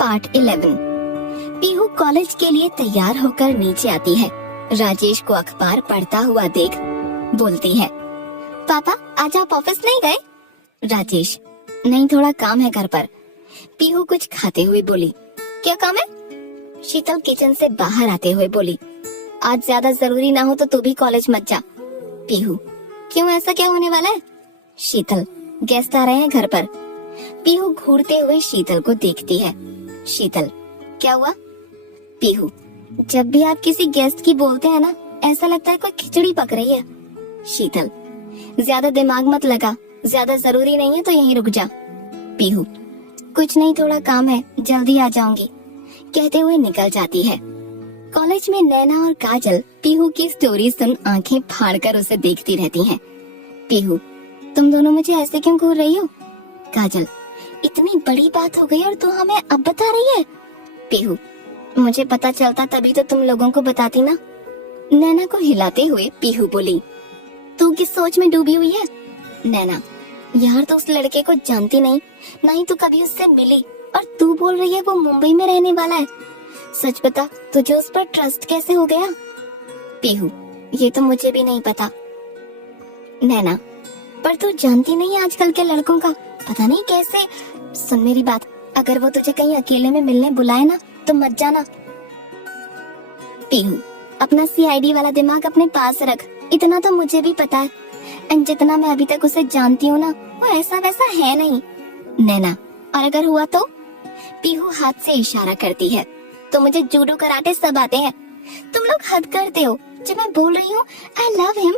Part 11। Pihu college के लिए तैयार होकर नीचे आती है। राजेश को अखबार पढ़ता हुआ देख बोलती है, पापा आज आप ऑफिस नहीं गए? राजेश, नहीं, थोड़ा काम है घर पर। पीहू कुछ खाते हुए बोली, क्या काम है? शीतल किचन से बाहर आते हुए बोली, आज ज्यादा जरूरी ना हो तो तू भी कॉलेज मत जा। पीहू, क्यों, ऐसा क्या होने वाला है? शीतल, गेस्ट आ रहे हैं घर पर। पीहू घूरते हुए शीतल को देखती है। शीतल, क्या हुआ? पीहू, जब भी आप किसी गेस्ट की बोलते हैं ना, ऐसा लगता है कोई खिचड़ी पक रही है। शीतल, ज्यादा दिमाग मत लगा, ज्यादा जरूरी नहीं है तो यहीं रुक जा। पीहू, कुछ नहीं, थोड़ा काम है, जल्दी आ जाऊंगी, कहते हुए निकल जाती है। कॉलेज में नैना और काजल पीहू की स्टोरी सुन आंखें फाड़कर उसे देखती रहती हैं। पीहू, तुम दोनों मुझे ऐसे क्यों घूर रही हो? काजल, इतनी बड़ी बात हो गई और तू हमें अब बता रही है? पीहू, मुझे पता चलता तभी तो तुम लोगों को बताती ना। नैना को हिलाते हुए पीहू बोली, तू किस सोच में डूबी हुई है? नैना, यार तो उस लड़के को जानती नहीं, ना ही तू कभी उससे मिली, और तू बोल रही है वो मुंबई में रहने वाला है। सच बता, तुझे उस पर ट्रस्ट कैसे हो गया? पीहू, ये तो मुझे भी नहीं पता। नैना, पर तू जानती नहीं आजकल के लड़कों का, पता नहीं कैसे। सुन मेरी बात, अगर वो तुझे कहीं अकेले में मिलने बुलाए ना तो मत जाना। पीहू, अपना सीआईडी वाला दिमाग अपने पास रख, इतना तो मुझे भी पता है, एंड जितना मैं अभी तक उसे जानती हूँ ना, वो ऐसा वैसा है नहीं। नैना, और अगर हुआ तो? पीहू हाथ से इशारा करती है, तो मुझे जूडो कराटे सब आते हैं। तुम लोग हद करते हो, जब मैं बोल रही हूँ आई लव हिम,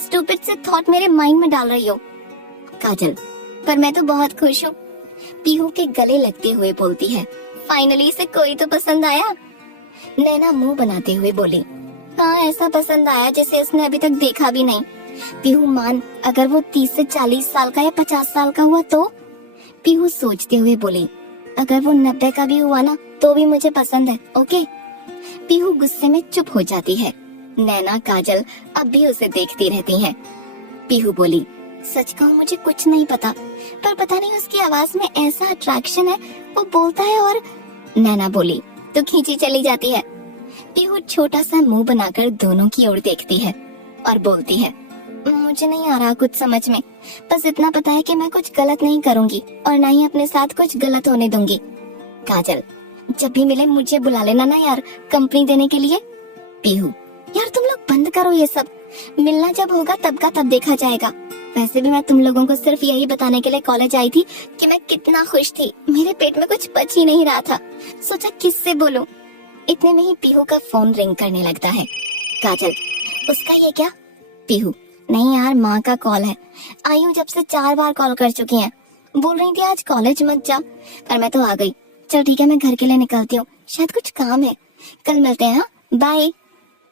स्टूपिड से थॉट मेरे माइंड में डाल रही हो। काजल, पर मैं तो बहुत खुश हूँ। पीहू के गले लगते हुए बोलती है, फाइनली इसे कोई तो पसंद आया। नैना मुंह बनाते हुए बोली, हाँ, ऐसा पसंद आया जिसे उसने अभी तक देखा भी नहीं। पीहू मान, अगर वो 30 से 40 साल का या 50 साल का हुआ तो? पीहू सोचते हुए बोली, अगर वो 90 का भी हुआ ना तो भी मुझे पसंद है, ओके? पीहू गुस्से में चुप हो जाती है। नैना काजल अब भी उसे देखती रहती हैं। पीहू बोली, सच कहूँ मुझे कुछ नहीं पता, पर पता नहीं उसकी आवाज में ऐसा अट्रैक्शन है, वो बोलता है और। नैना बोली, तो खींची चली जाती है। पीहू छोटा सा मुंह बनाकर दोनों की ओर देखती है और बोलती है, मुझे नहीं आ रहा कुछ समझ में, बस इतना पता है कि मैं कुछ गलत नहीं करूंगी और ना ही अपने साथ कुछ गलत होने दूंगी। काजल, जब भी मिले मुझे बुला लेना ना यार, कंपनी देने के लिए। पीहू, यार तुम लोग बंद करो ये सब, मिलना जब होगा तब का तब देखा जाएगा। वैसे भी मैं तुम लोगों को सिर्फ यही बताने के लिए कॉलेज आई थी कि मैं कितना खुश थी, मेरे पेट में कुछ बच ही नहीं रहा था, सोचा किससे बोलूं। इतने में ही पीहू का फोन रिंग करने लगता है। काजल, उसका ये क्या? पीहू, नहीं यार, माँ का कॉल है, आई हूँ जब से 4 बार कॉल कर चुकी हैं, बोल रही थी आज कॉलेज मत जा, पर मैं तो आ गई। चल ठीक है, मैं घर के लिए निकलती हूँ, शायद कुछ काम है, कल मिलते हैं, हाँ बाय,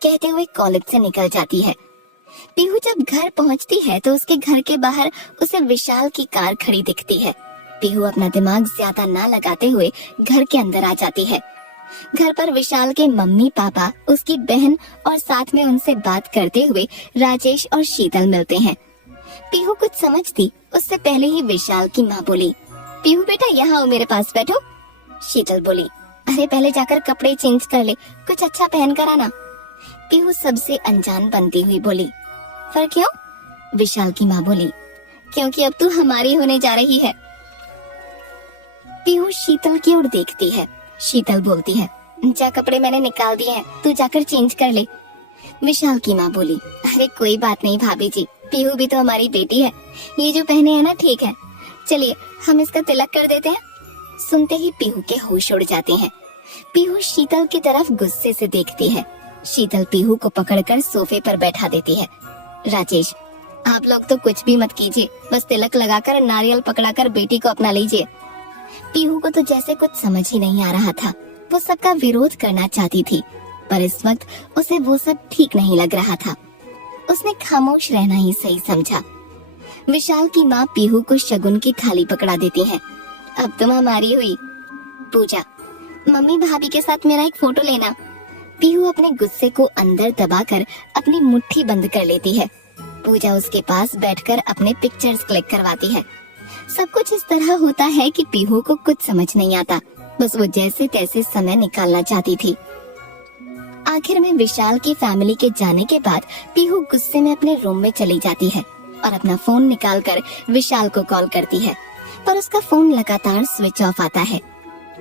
कहते हुए कॉलेज से निकल जाती है। पीहू जब घर पहुंचती है तो उसके घर के बाहर उसे विशाल की कार खड़ी दिखती है। पीहू अपना दिमाग ज्यादा ना लगाते हुए घर के अंदर आ जाती है। घर पर विशाल के मम्मी पापा, उसकी बहन और साथ में उनसे बात करते हुए राजेश और शीतल मिलते हैं। पीहू कुछ समझती उससे पहले ही विशाल की माँ बोली, पीहू बेटा यहाँ आओ, मेरे पास बैठो। शीतल बोली, अरे पहले जाकर कपड़े चेंज कर ले, कुछ अच्छा पहन कर आना। पीहू सबसे अनजान बनती हुई बोली, पर क्यों? विशाल की माँ बोली, क्योंकि अब तू हमारी होने जा रही है। पीहू शीतल की ओर देखती है। शीतल बोलती है, जा, कपड़े मैंने निकाल दिए हैं, तू जाकर चेंज कर ले। विशाल की माँ बोली, अरे कोई बात नहीं भाभी जी, पीहू भी तो हमारी बेटी है, ये जो पहने है ना ठीक है, चलिए हम इसका तिलक कर देते हैं। सुनते ही पीहू के होश उड़ जाते हैं। पीहू शीतल की तरफ गुस्से से देखती है। शीतल पीहू को पकड़कर सोफे पर बैठा देती है। राजेश, आप लोग तो कुछ भी मत कीजिए, बस तिलक लगाकर नारियल पकड़ाकर बेटी को अपना लीजिए। पीहू को तो जैसे कुछ समझ ही नहीं आ रहा था, वो सबका विरोध करना चाहती थी, पर इस वक्त उसे वो सब ठीक नहीं लग रहा था। उसने खामोश रहना ही सही समझा। विशाल की माँ पीहू को शगुन की थाली पकड़ा देती है। अब तुम हमारी हुई। पूजा, मम्मी भाभी के साथ मेरा एक फोटो लेना। पीहू अपने गुस्से को अंदर दबाकर अपनी मुट्ठी बंद कर लेती है। पूजा उसके पास बैठकर अपने पिक्चर्स क्लिक करवाती है। सब कुछ इस तरह होता है कि पीहू को कुछ समझ नहीं आता। बस वो जैसे तैसे समय निकालना चाहती थी। आखिर में विशाल की फैमिली के जाने के बाद पीहू गुस्से में अपने रूम में चली जाती है और अपना फोन निकालकर विशाल को कॉल करती है, पर उसका फोन लगातार स्विच ऑफ आता है।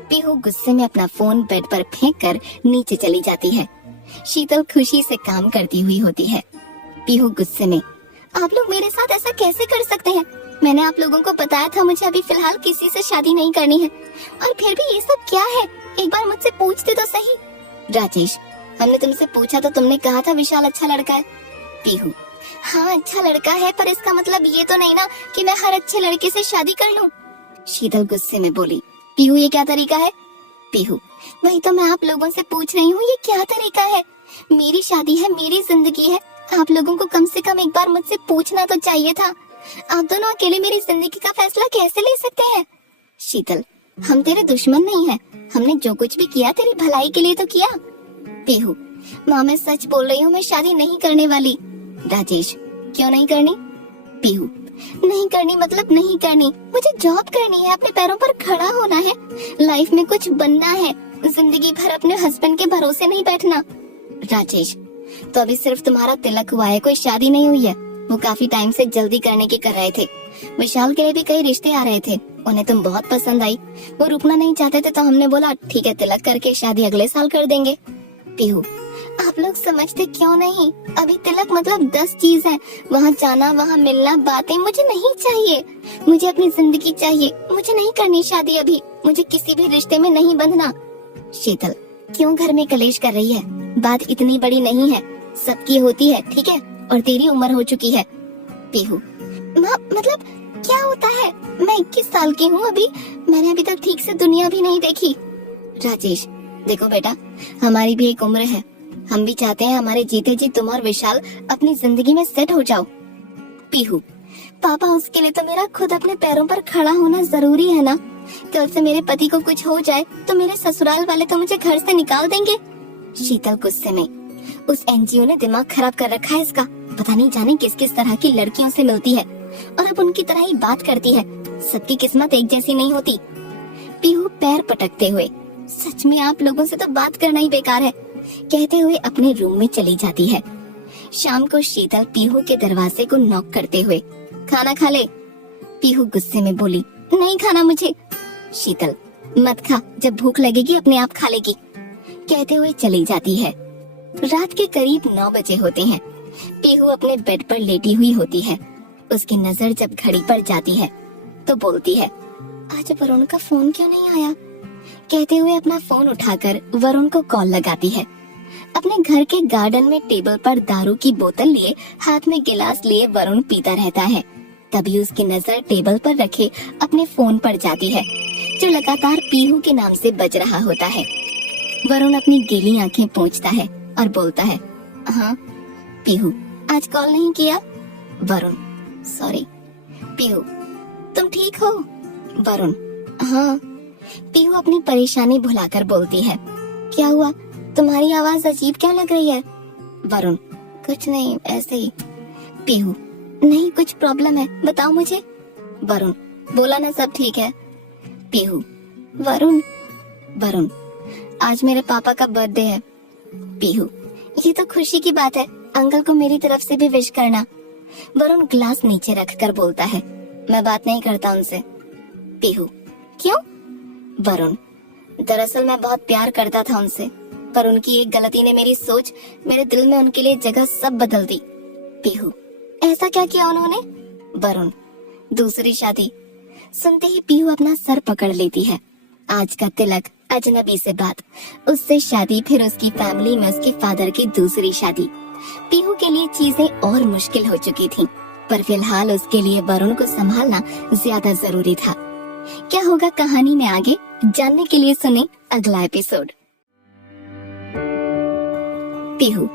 पीहू गुस्से में अपना फोन बेड पर फेंक कर नीचे चली जाती है। शीतल खुशी से काम करती हुई होती है। पीहू गुस्से में, आप लोग मेरे साथ ऐसा कैसे कर सकते हैं? मैंने आप लोगों को बताया था मुझे अभी फिलहाल किसी से शादी नहीं करनी है, और फिर भी ये सब क्या है? एक बार मुझसे पूछते तो सही। राजेश, हमने तुमसे पूछा तो तुमने कहा था विशाल अच्छा लड़का है। पीहू, हाँ अच्छा लड़का है, पर इसका मतलब ये तो नहीं ना कि मैं हर अच्छे लड़के से शादी कर लूं। शीतल गुस्से में बोली, पीहू ये क्या तरीका है? पीहू, वही तो मैं आप लोगों से पूछ रही हूँ, ये क्या तरीका है? मेरी शादी है, मेरी जिंदगी है, आप लोगों को कम से कम एक बार मुझसे पूछना तो चाहिए था। आप दोनों अकेले मेरी जिंदगी का फैसला कैसे ले सकते हैं? शीतल, हम तेरे दुश्मन नहीं हैं, हमने जो कुछ भी किया तेरी भलाई के लिए तो किया। पीहू, माँ मैं सच बोल रही हूँ, मैं शादी नहीं करने वाली। राजेश, क्यों नहीं करनी? पीहू, नहीं करनी मतलब नहीं करनी, मुझे जॉब करनी है, अपने पैरों पर खड़ा होना है, लाइफ में कुछ बनना है, जिंदगी भर अपने हस्बैंड के भरोसे नहीं बैठना। राजेश, तो अभी सिर्फ तुम्हारा तिलक हुआ है, कोई शादी नहीं हुई है। वो काफी टाइम से जल्दी करने की कर रहे थे। विशाल के लिए भी कई रिश्ते आ रहे थे, उन्हें तुम बहुत पसंद आई, वो रुकना नहीं चाहते थे, तो हमने बोला ठीक है तिलक करके शादी अगले साल कर देंगे। पीहू, आप लोग समझते क्यों नहीं? अभी तिलक मतलब 10 चीज है, वहाँ जाना, वहाँ मिलना, बातें, मुझे नहीं चाहिए। मुझे अपनी जिंदगी चाहिए, मुझे नहीं करनी शादी अभी, मुझे किसी भी रिश्ते में नहीं बंधना। शीतल, क्यों घर में कलेश कर रही है? बात इतनी बड़ी नहीं है, सबकी होती है, ठीक है, और तेरी उम्र हो चुकी है। पीहू, माँ मतलब क्या होता है? मैं 21 साल की हूँ अभी, मैंने अभी तक ठीक से दुनिया भी नहीं देखी। राजेश, देखो बेटा, हमारी भी एक उम्र है, हम भी चाहते हैं हमारे जीते जी तुम और विशाल अपनी जिंदगी में सेट हो जाओ। पीहू, पापा उसके लिए तो मेरा खुद अपने पैरों पर खड़ा होना जरूरी है ना। कल से मेरे पति को कुछ हो जाए तो मेरे ससुराल वाले तो मुझे घर से निकाल देंगे। शीतल गुस्से में, उस एनजीओ ने दिमाग खराब कर रखा है इसका, पता नहीं जाने किस किस तरह की लड़कियों से मिलती है और अब उनकी तरह ही बात करती है। सबकी किस्मत एक जैसी नहीं होती। पीहू पैर पटकते हुए, सच में आप लोगों से तो बात करना ही बेकार है, कहते हुए अपने रूम में चली जाती है। शाम को शीतल पीहू के दरवाजे को नॉक करते हुए, खाना खा ले। पीहू गुस्से में बोली, नहीं खाना मुझे। शीतल, मत खा, जब भूख लगेगी अपने आप खा लेगी, कहते हुए चली जाती है। रात के करीब 9 बजे होते हैं। पीहू अपने बेड पर लेटी हुई होती है। उसकी नजर जब घड़ी पर जाती है तो बोलती है, आज वरुण का फोन क्यों नहीं आया? कहते हुए अपना फोन उठाकर वरुण को कॉल लगाती है। अपने घर के गार्डन में टेबल पर दारू की बोतल लिए, हाथ में गिलास लिए वरुण पीता रहता है। तभी उसकी नजर टेबल पर रखे अपने फोन पर जाती है, जो लगातार पीहू के नाम से बज रहा होता है। वरुण अपनी गीली आंखें पोंछता है और बोलता है, हाँ। पीहू, आज कॉल नहीं किया? वरुण, सॉरी। पीहू, तुम ठीक हो? वरुण, हाँ। पीहू अपनी परेशानी भुलाकर बोलती है, क्या हुआ, तुम्हारी आवाज अजीब क्या लग रही है? वरुण, कुछ नहीं, ऐसे ही। पीहू, नहीं कुछ प्रॉब्लम है, बताओ मुझे। वरुण, बोला ना सब ठीक है। पीहू, वरुण, आज मेरे पापा का बर्थडे है। पीहू, ये तो खुशी की बात है, अंकल को मेरी तरफ से भी विश करना। वरुण ग्लास नीचे रखकर बोलता है, मैं बात नहीं करता उनसे। पीहू, क्यों? वरुण, दरअसल मैं बहुत प्यार करता था उनसे, पर उनकी एक गलती ने मेरी सोच, मेरे दिल में उनके लिए जगह सब बदल दी। पीहू, ऐसा क्या किया उन्होंने? वरुण, दूसरी शादी। सुनते ही पीहू अपना सर पकड़ लेती है। आज का तिलक, अजनबी से बात, उससे शादी, फिर उसकी फैमिली में उसके फादर की दूसरी शादी। पीहू के लिए चीजें और मुश्किल हो चुकी थीं, पर फिलहाल उसके लिए वरुण को संभालना ज्यादा जरूरी था। क्या होगा कहानी में आगे, जानने के लिए सुने अगला एपिसोड। पीहू,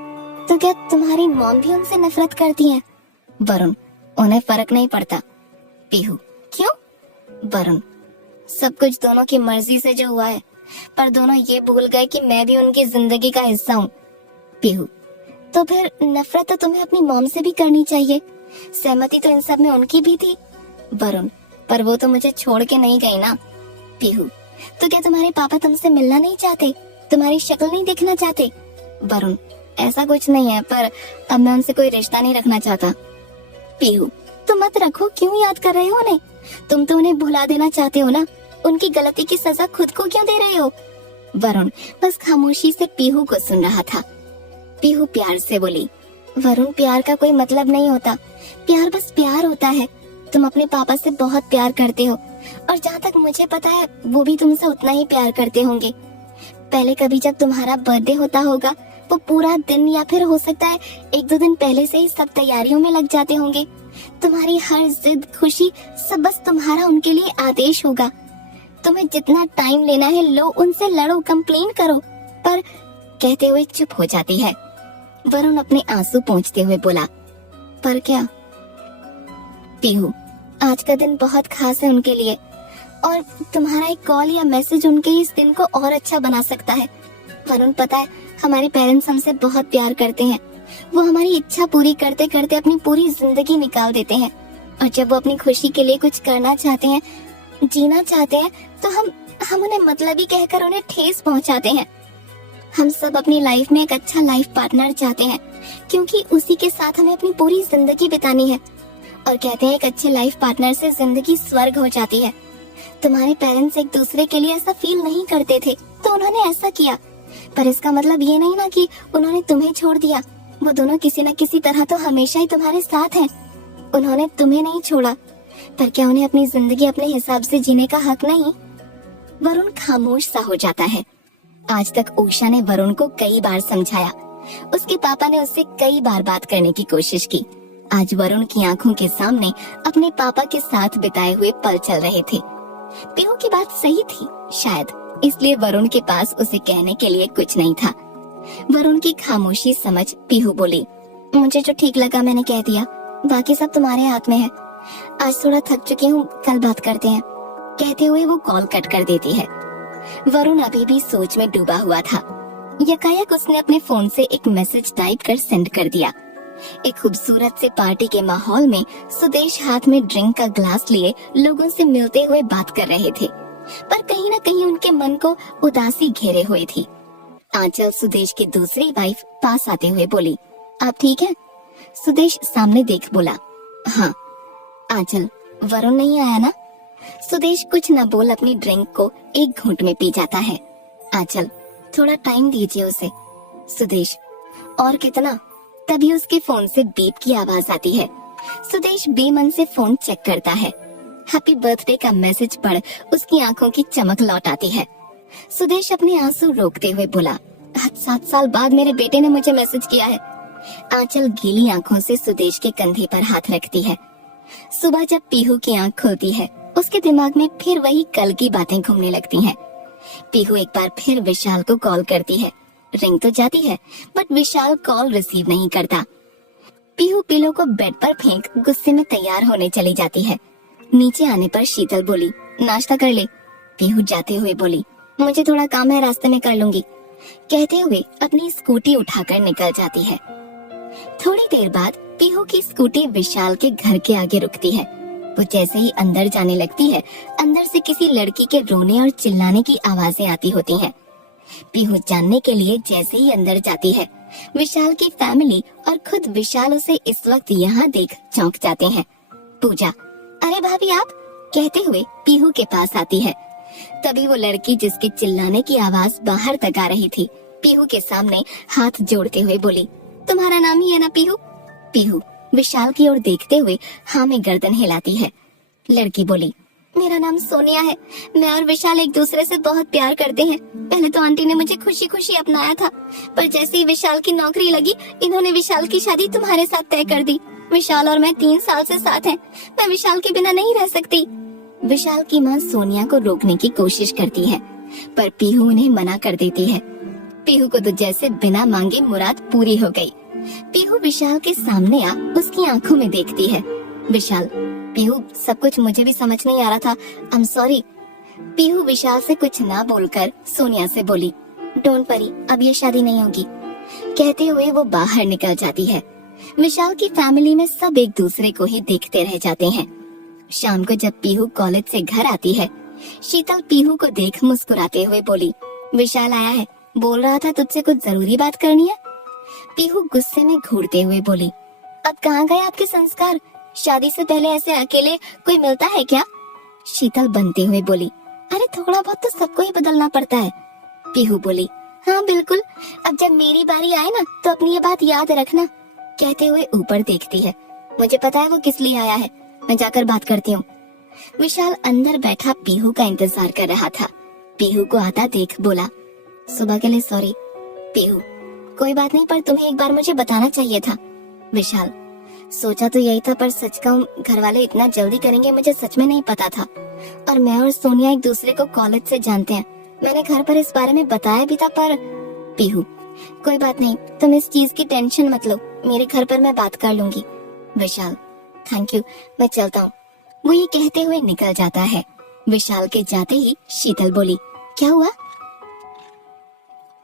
तो क्या तुम्हारी मॉम भी उनसे नफरत करती है? वरुण, उन्हें फर्क नहीं पड़ता। पीहू, क्यों? वरुण, सब कुछ दोनों की मर्जी से जो हुआ है, पर दोनों ये भूल गए कि मैं भी उनकी जिंदगी का हिस्सा हूँ। पीहू, तो फिर नफरत तो तुम्हें अपनी मॉम से भी करनी चाहिए, सहमति तो इन सब में उनकी भी थी। वरुण, पर वो तो मुझे छोड़ के नहीं गई ना। पीहू, तो क्या तुम्हारे पापा तुमसे मिलना नहीं चाहते, तुम्हारी शक्ल नहीं देखना चाहते? वरुण, ऐसा कुछ नहीं है, पर अब मैं उनसे कोई रिश्ता नहीं रखना चाहता। पीहू, तुम मत रखो, क्यों याद कर रहे हो उन्हें? तुम तो उन्हें भुला देना चाहते हो ना, उनकी गलती की सजा खुद को क्यों दे रहे हो? वरुण बस खामोशी से पीहू को सुन रहा था। पीहू प्यार से बोली, वरुण, प्यार का कोई मतलब नहीं होता, प्यार बस प्यार होता है। तुम अपने पापा से बहुत प्यार करते हो, और जहाँ तक मुझे पता है वो भी तुमसे उतना ही प्यार करते होंगे। पहले कभी जब तुम्हारा बर्थडे होता होगा, वो पूरा दिन या फिर हो सकता है 1-2 दिन पहले से ही सब तैयारियों में लग जाते होंगे। तुम्हारी हर जिद, खुशी सब बस तुम्हारा उनके लिए आदेश होगा। तुम्हें जितना टाइम लेना है लो, उनसे लड़ो, कंप्लेन करो, पर कहते हुए चुप हो जाती है। वरुण अपने आंसू पोंछते हुए बोला, पर क्या? पीहू, आज का दिन बहुत खास है उनके लिए, और तुम्हारा एक कॉल या मैसेज उनके इस दिन को और अच्छा बना सकता है। वरुण, पता है हमारे पेरेंट्स हमसे बहुत प्यार करते हैं, वो हमारी इच्छा पूरी करते करते अपनी पूरी जिंदगी निकाल देते हैं, और जब वो अपनी खुशी के लिए कुछ करना चाहते हैं, जीना चाहते हैं, तो हम उन्हें मतलबी कहकर उन्हें ठेस पहुंचाते हैं। हम सब अपनी लाइफ में एक अच्छा लाइफ पार्टनर चाहते हैं, क्योंकि उसी के साथ हमें अपनी पूरी जिंदगी बितानी है, और कहते हैं एक अच्छे लाइफ पार्टनर से जिंदगी स्वर्ग हो जाती है। तुम्हारे पेरेंट्स एक दूसरे के लिए ऐसा फील नहीं करते थे, तो उन्होंने ऐसा किया, पर इसका मतलब ये नहीं ना कि उन्होंने तुम्हें छोड़ दिया। वो दोनों किसी न किसी तरह तो हमेशा ही तुम्हारे साथ हैं। उन्होंने तुम्हें नहीं छोड़ा, पर क्या उन्हें अपनी जिंदगी अपने हिसाब से जीने का हक नहीं? वरुण खामोश सा हो जाता है। आज तक उषा ने वरुण को कई बार समझाया, उसके पापा ने उससे कई बार बात करने की कोशिश की। आज वरुण की आंखों के सामने अपने पापा के साथ बिताए हुए पल चल रहे थे। पीहू की बात सही थी, शायद इसलिए वरुण के पास उसे कहने के लिए कुछ नहीं था। वरुण की खामोशी समझ पीहू बोली, मुझे जो ठीक लगा मैंने कह दिया, बाकी सब तुम्हारे हाथ में है। आज थोड़ा थक चुकी हूँ, कल बात करते हैं। कहते हुए वो कॉल कट कर देती है। वरुण अभी भी सोच में डूबा हुआ था। यकायक उसने अपने फोन से एक मैसेज टाइप कर सेंड कर दिया। एक खूबसूरत से पार्टी के माहौल में सुदेश हाथ में ड्रिंक का ग्लास लिए लोगों से मिलते हुए बात कर रहे थे, पर कहीं न कहीं उनके मन को उदासी घेरे हुए थी। आंचल सुदेश की दूसरी वाइफ पास आते हुए बोली, आप ठीक हैं? सुदेश सामने देख बोला, हाँ। आंचल, वरुण नहीं आया ना? सुदेश कुछ न बोल अपनी ड्रिंक को एक घूंट में पी जाता है। आंचल, थोड़ा टाइम दीजिए उसे। सुदेश, और कितना? तभी उसके फोन से बीप की आवाज आती है। सुदेश बेमन से फोन चेक करता है। हैप्पी बर्थडे का मैसेज पढ़ उसकी आंखों की चमक लौट आती है। सुदेश अपने आंसू रोकते हुए बोला, आज 7 साल बाद मेरे बेटे ने मुझे मैसेज किया है। आंचल गीली आंखों से सुदेश के कंधे पर हाथ रखती है। सुबह जब पीहू की आंख खुलती है, उसके दिमाग में फिर वही कल की बातें घूमने लगती हैं। पीहू एक बार फिर विशाल को कॉल करती है। रिंग तो जाती है, बट विशाल कॉल रिसीव नहीं करता। पीहू पिलो को बेड पर फेंक गुस्से में तैयार होने चली जाती है। नीचे आने पर शीतल बोली, नाश्ता कर ले। पीहू जाते हुए बोली, मुझे थोड़ा काम है, रास्ते में कर लूंगी। कहते हुए अपनी स्कूटी उठाकर निकल जाती है। थोड़ी देर बाद पीहू की स्कूटी विशाल के घर के आगे रुकती है। वो जैसे ही अंदर जाने लगती है, अंदर से किसी लड़की के रोने और चिल्लाने की आवाजें आती होती हैं। पीहू जानने के लिए जैसे ही अंदर जाती है, विशाल की फैमिली और खुद विशाल उसे इस वक्त यहाँ देख चौंक जाते हैं। पूजा, अरे भाभी आप, कहते हुए पीहू के पास आती है। तभी वो लड़की जिसके चिल्लाने की आवाज बाहर तक आ रही थी, पीहू के सामने हाथ जोड़ते हुए बोली, तुम्हारा नाम ही है ना पीहू? पीहू विशाल की ओर देखते हुए हाँ में गर्दन हिलाती है। लड़की बोली, मेरा नाम सोनिया है। मैं और विशाल एक दूसरे से बहुत प्यार करते हैं। पहले तो आंटी ने मुझे खुशी खुशी अपनाया था, पर जैसे ही विशाल की नौकरी लगी, इन्होंने विशाल की शादी तुम्हारे साथ तय कर दी। विशाल और मैं 3 साल से साथ हैं। मैं विशाल के बिना नहीं रह सकती। विशाल की माँ सोनिया को रोकने की कोशिश करती है, पर पीहू उन्हें मना कर देती है। पीहू को तो जैसे बिना मांगे मुराद पूरी हो गई। पीहू विशाल के सामने आ उसकी आंखों में देखती है। विशाल, पीहू सब कुछ मुझे भी समझ नहीं आ रहा था, आई एम सॉरी। पीहू विशाल से कुछ ना बोलकर सोनिया से बोली, डोंट वरी, अब ये शादी नहीं होगी। कहते हुए वो बाहर निकल जाती है। विशाल की फैमिली में सब एक दूसरे को ही देखते रह जाते हैं। शाम को जब पीहू कॉलेज से घर आती है, शीतल पीहू को देख मुस्कुराते हुए बोली, विशाल आया है, बोल रहा था तुझसे कुछ जरूरी बात करनी है। पीहू गुस्से में घूरते हुए बोली, अब कहाँ गए आपके संस्कार? शादी से पहले ऐसे अकेले कोई मिलता है क्या? शीतल बनते हुए बोली, अरे थोड़ा बहुत तो सबको ही बदलना पड़ता है। पीहू बोली, हाँ बिल्कुल, अब जब मेरी बारी आए ना तो अपनी ये बात याद रखना। कहते हुए ऊपर देखती है, मुझे पता है वो किस लिए आया है, मैं जाकर बात करती हूँ। विशाल अंदर बैठा पीहू का इंतजार कर रहा था। पीहू को आता देख बोला, सुबह के लिए सॉरी। पीहू, कोई बात नहीं, पर तुम्हें एक बार मुझे बताना चाहिए था। विशाल, सोचा तो यही था, पर सच कहूं घर वाले इतना जल्दी करेंगे मुझे सच में नहीं पता था। और मैं और सोनिया एक दूसरे को कॉलेज से जानते हैं, मैंने घर पर इस बारे में बताया भी था, पर पीहू कोई बात नहीं, तुम इस चीज की टेंशन मत लो, मेरे घर पर मैं बात कर लूंगी। विशाल, थैंक यू, मैं चलता हूँ। वो ये कहते हुए निकल जाता है। विशाल के जाते ही शीतल बोली, क्या हुआ?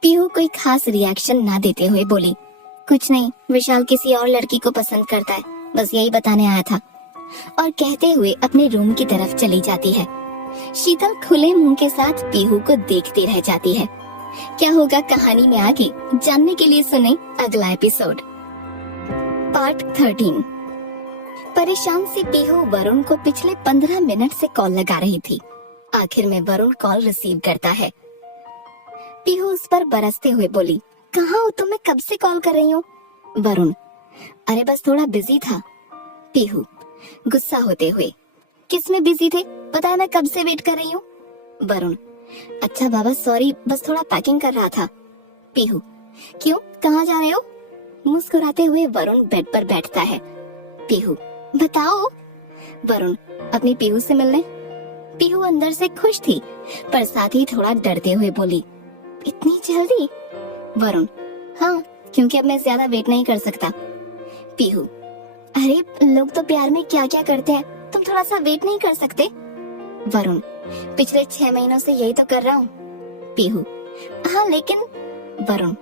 पीहू कोई खास रिएक्शन ना देते हुए बोली, कुछ नहीं, विशाल किसी और लड़की को पसंद करता है, बस यही बताने आया था। और कहते हुए अपने रूम की तरफ चली जाती है। शीतल खुले मुंह के साथ पीहू को देखती रह जाती है। क्या होगा कहानी में आगे जानने के लिए सुने अगला एपिसोड। पार्ट 13। परेशान सी पीहू वरुण को पिछले 15 मिनट से कॉल लगा रही थी। आखिर में वरुण कॉल रिसीव करता है। पीहू उस पर बरसते हुए बोली, कहाँ हो तुम, मैं कब से कॉल कर रही हूँ। वरुण, अरे बस थोड़ा बिजी था। पीहू गुस्सा होते हुए, किस में बिजी थे, पता है मैं कब से वेट कर रही हूँ। वरुण, अच्छा बाबा सॉरी, बस थोड़ा पैकिंग कर रहा था। पीहू, क्यों, कहाँ जा रहे हो? मुस्कुराते हुए वरुण बेड पर बैठता है। पीहू, बताओ। वरुण, अपनी पीहू से मिलने। पीहू अंदर से खुश थी, पर साथ ही थोड़ा डरते हुए बोली, इतनी जल्दी? वरुण, हाँ, क्योंकि अब मैं ज्यादा वेट नहीं कर सकता। पीहू, अरे लोग तो प्यार में क्या क्या करते हैं, तुम थोड़ा सा वेट नहीं कर सकते? वरुण, पिछले 6 महीनों से यही तो कर रहा हूँ। पीहू, हाँ लेकिन। वरुण,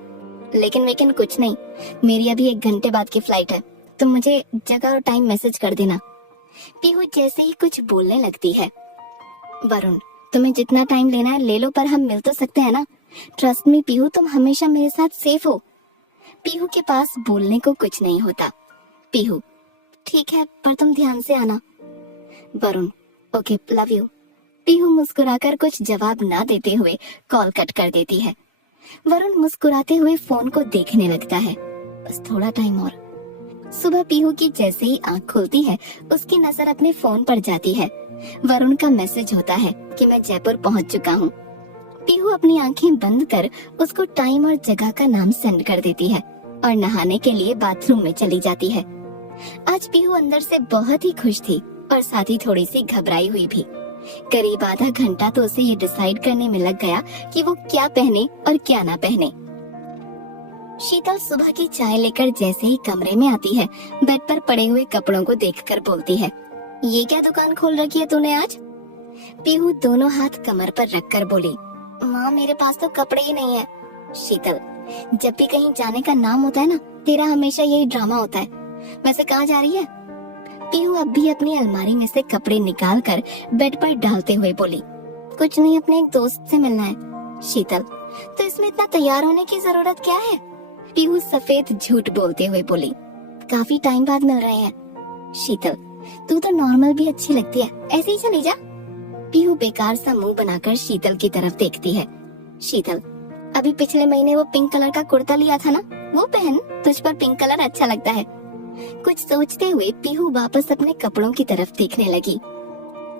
लेकिन कुछ नहीं, मेरी अभी 1 घंटे बाद की फ्लाइट है, तुम मुझे जगह और टाइम मैसेज कर देना। पीहू जैसे ही कुछ बोलने लगती है। वरुण, तुम्हें जितना टाइम लेना है ले लो, पर हम मिल तो सकते हैं ना? ट्रस्ट मी पीहू, तुम हमेशा मेरे साथ सेफ हो। पीहू के पास बोलने को कुछ नहीं होता। पीहू, ठीक है, पर तुम ध्यान से आना। Varun, okay, love you. Pihu मुस्कुराकर कुछ जवाब ना देते हुए कॉल कट कर देती है। वरुण मुस्कुराते हुए फोन को देखने लगता है। बस थोड़ा टाइम और। सुबह पीहू की जैसे ही आंख खुलती है, उसकी नजर अपने फोन पर जाती है। वरुण का मैसेज होता है कि मैं जयपुर पहुंच चुका हूँ। पीहू अपनी आंखें बंद कर उसको टाइम और जगह का नाम सेंड कर देती है और नहाने के लिए बाथरूम में चली जाती है। आज पीहू अंदर से बहुत ही खुश थी और साथ ही थोड़ी सी घबराई हुई भी। करीब आधा घंटा तो उसे ये डिसाइड करने में लग गया कि वो क्या पहने और क्या ना पहने। शीतल सुबह की चाय लेकर जैसे ही कमरे में आती है, बेड पर पड़े हुए कपड़ों को देखकर बोलती है, ये क्या दुकान खोल रखी है तूने आज? पीहू दोनों हाथ कमर पर रखकर बोली, माँ मेरे पास तो कपड़े ही नहीं है। शीतल, जब भी कहीं जाने का नाम होता है ना, तेरा हमेशा यही ड्रामा होता है। वैसे कहाँ जा रही है? पीहू अब भी अपनी अलमारी में से कपड़े निकाल कर बेड पर डालते हुए बोली, कुछ नहीं, अपने एक दोस्त से मिलना है। शीतल, तो इसमें इतना तैयार होने की जरूरत क्या है? पीहू सफेद झूठ बोलते हुए बोली, काफी टाइम बाद मिल रहे हैं। शीतल, तू तो नॉर्मल भी अच्छी लगती है, ऐसे ही चली जा। पीहू बेकार सा मुंह बनाकर शीतल की तरफ देखती है। शीतल, अभी पिछले महीने वो पिंक कलर का कुर्ता लिया था ना, वो पहन, तुझ पर पिंक कलर अच्छा लगता है। कुछ सोचते हुए पीहू वापस अपने कपड़ों की तरफ देखने लगी।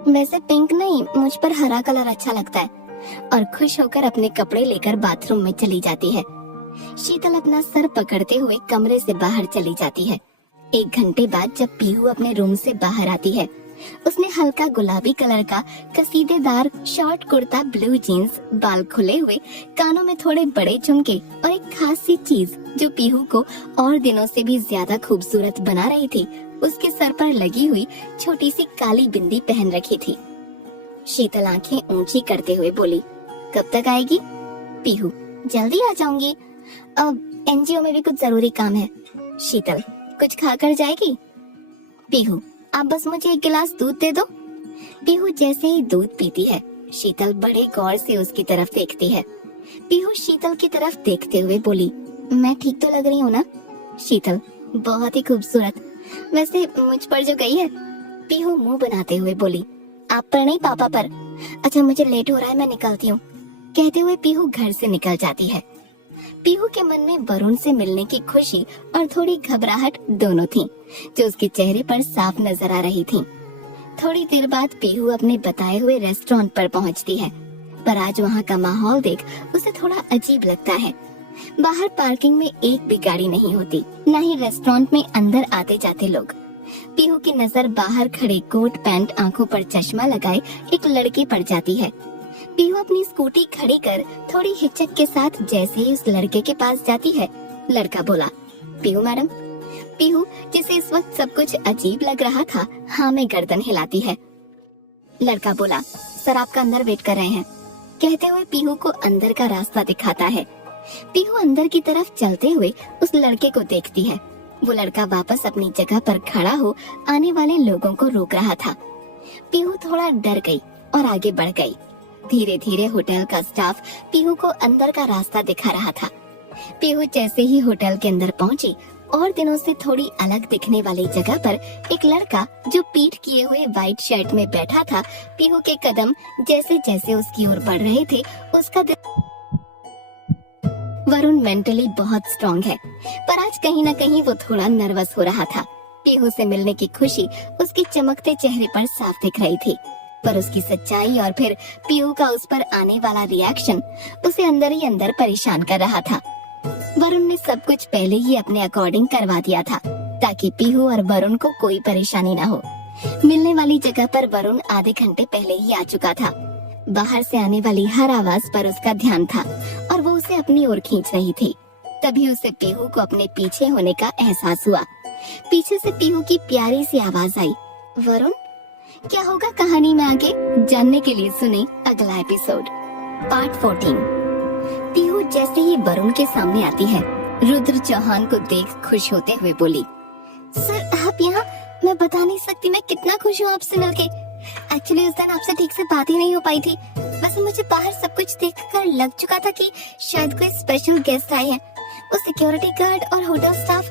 वैसे पिंक नहीं, मुझ पर हरा कलर अच्छा लगता है। और खुश होकर अपने कपड़े लेकर बाथरूम में चली जाती है। शीतल अपना सर पकड़ते हुए कमरे से बाहर चली जाती है। 1 घंटे बाद जब पीहू अपने रूम से बाहर आती है, उसने हल्का गुलाबी कलर का कसीदेदार शॉर्ट कुर्ता, ब्लू जीन्स, बाल खुले हुए, कानों में थोड़े बड़े झुमके और एक खास सी चीज जो पीहू को और दिनों से भी ज्यादा खूबसूरत बना रही थी, उसके सर पर लगी हुई छोटी सी काली बिंदी पहन रखी थी। शीतल आंखें ऊंची करते हुए बोली, कब तक आएगी? पीहू, जल्दी आ जाऊंगी, अब एनजीओ में भी कुछ जरूरी काम है। शीतल, कुछ खाकर जाएगी? पीहू, आप बस मुझे 1 गिलास दूध दे दो। पीहू जैसे ही दूध पीती है, शीतल बड़े गौर से उसकी तरफ देखती है। पीहू शीतल की तरफ देखते हुए बोली, मैं ठीक तो लग रही हूँ ना? शीतल, बहुत ही खूबसूरत। वैसे मुझ पर जो गई है। पीहू मुंह बनाते हुए बोली, आप पर नहीं, पापा पर। अच्छा, मुझे लेट हो रहा है, मैं निकलती हूँ। कहते हुए पीहू घर से निकल जाती है। पीहू के मन में वरुण से मिलने की खुशी और थोड़ी घबराहट दोनों थी, जो उसके चेहरे पर साफ नजर आ रही थी। थोड़ी देर बाद पीहू अपने बताए हुए रेस्टोरेंट पर पहुंचती है, पर आज वहां का माहौल देख उसे थोड़ा अजीब लगता है। बाहर पार्किंग में एक भी गाड़ी नहीं होती, न ही रेस्टोरेंट में अंदर आते जाते लोग। पीहू की नजर बाहर खड़े कोट पैंट, आंखों पर चश्मा लगाए एक लड़के पर जाती है। पीहू अपनी स्कूटी खड़ी कर थोड़ी हिचक के साथ जैसे ही उस लड़के के पास जाती है, लड़का बोला, पीहू मैडम। पीहू, जिसे इस वक्त सब कुछ अजीब लग रहा था, हाँ में गर्दन हिलाती है। लड़का बोला, सर आपका अंदर वेट कर रहे हैं। कहते हुए पीहू को अंदर का रास्ता दिखाता है। पीहू अंदर की तरफ चलते हुए उस लड़के को देखती है। वो लड़का वापस अपनी जगह पर खड़ा हो आने वाले लोगों को रोक रहा था। पीहू थोड़ा डर गई और आगे बढ़ गई। धीरे धीरे होटल का स्टाफ पीहू को अंदर का रास्ता दिखा रहा था। पीहू जैसे ही होटल के अंदर पहुंची और दिनों से थोड़ी अलग दिखने वाली जगह पर एक लड़का जो पीठ किए हुए व्हाइट शर्ट में बैठा था, पीहू के कदम जैसे जैसे उसकी ओर बढ़ रहे थे, उसका वरुण मेंटली बहुत स्ट्रॉन्ग है, पर आज कहीं न कहीं वो थोड़ा नर्वस हो रहा था। पीहू से मिलने की खुशी उसके चमकते चेहरे पर साफ दिख रही थी, पर उसकी सच्चाई और फिर पीहू का उस पर आने वाला रिएक्शन उसे अंदर ही अंदर परेशान कर रहा था। वरुण ने सब कुछ पहले ही अपने अकॉर्डिंग करवा दिया था, ताकि पीहू और वरुण को कोई परेशानी न हो। मिलने वाली जगह पर वरुण आधे घंटे पहले ही आ चुका था। बाहर से आने वाली हर आवाज पर उसका ध्यान था और वो उसे अपनी ओर खींच रही थी। तभी उसे पीहू को अपने पीछे होने का एहसास हुआ। पीछे से पीहू की प्यारी सी आवाज आई, वरुण। क्या होगा कहानी में आगे, जानने के लिए सुने अगला एपिसोड पार्ट 14। पीहू जैसे ही वरुण के सामने आती है, रुद्र चौहान को देख खुश होते हुए बोली, सर आप यहाँ? मैं बता नहीं सकती मैं कितना खुश हूँ आपसे मिलके। एक्चुअली उस दिन आपसे ठीक से बात ही नहीं हो पाई थी। वैसे मुझे बाहर सब कुछ देखकर लग चुका था कि शायद कोई स्पेशल गेस्ट आए हैं। वो सिक्योरिटी गार्ड और होटल स्टाफ।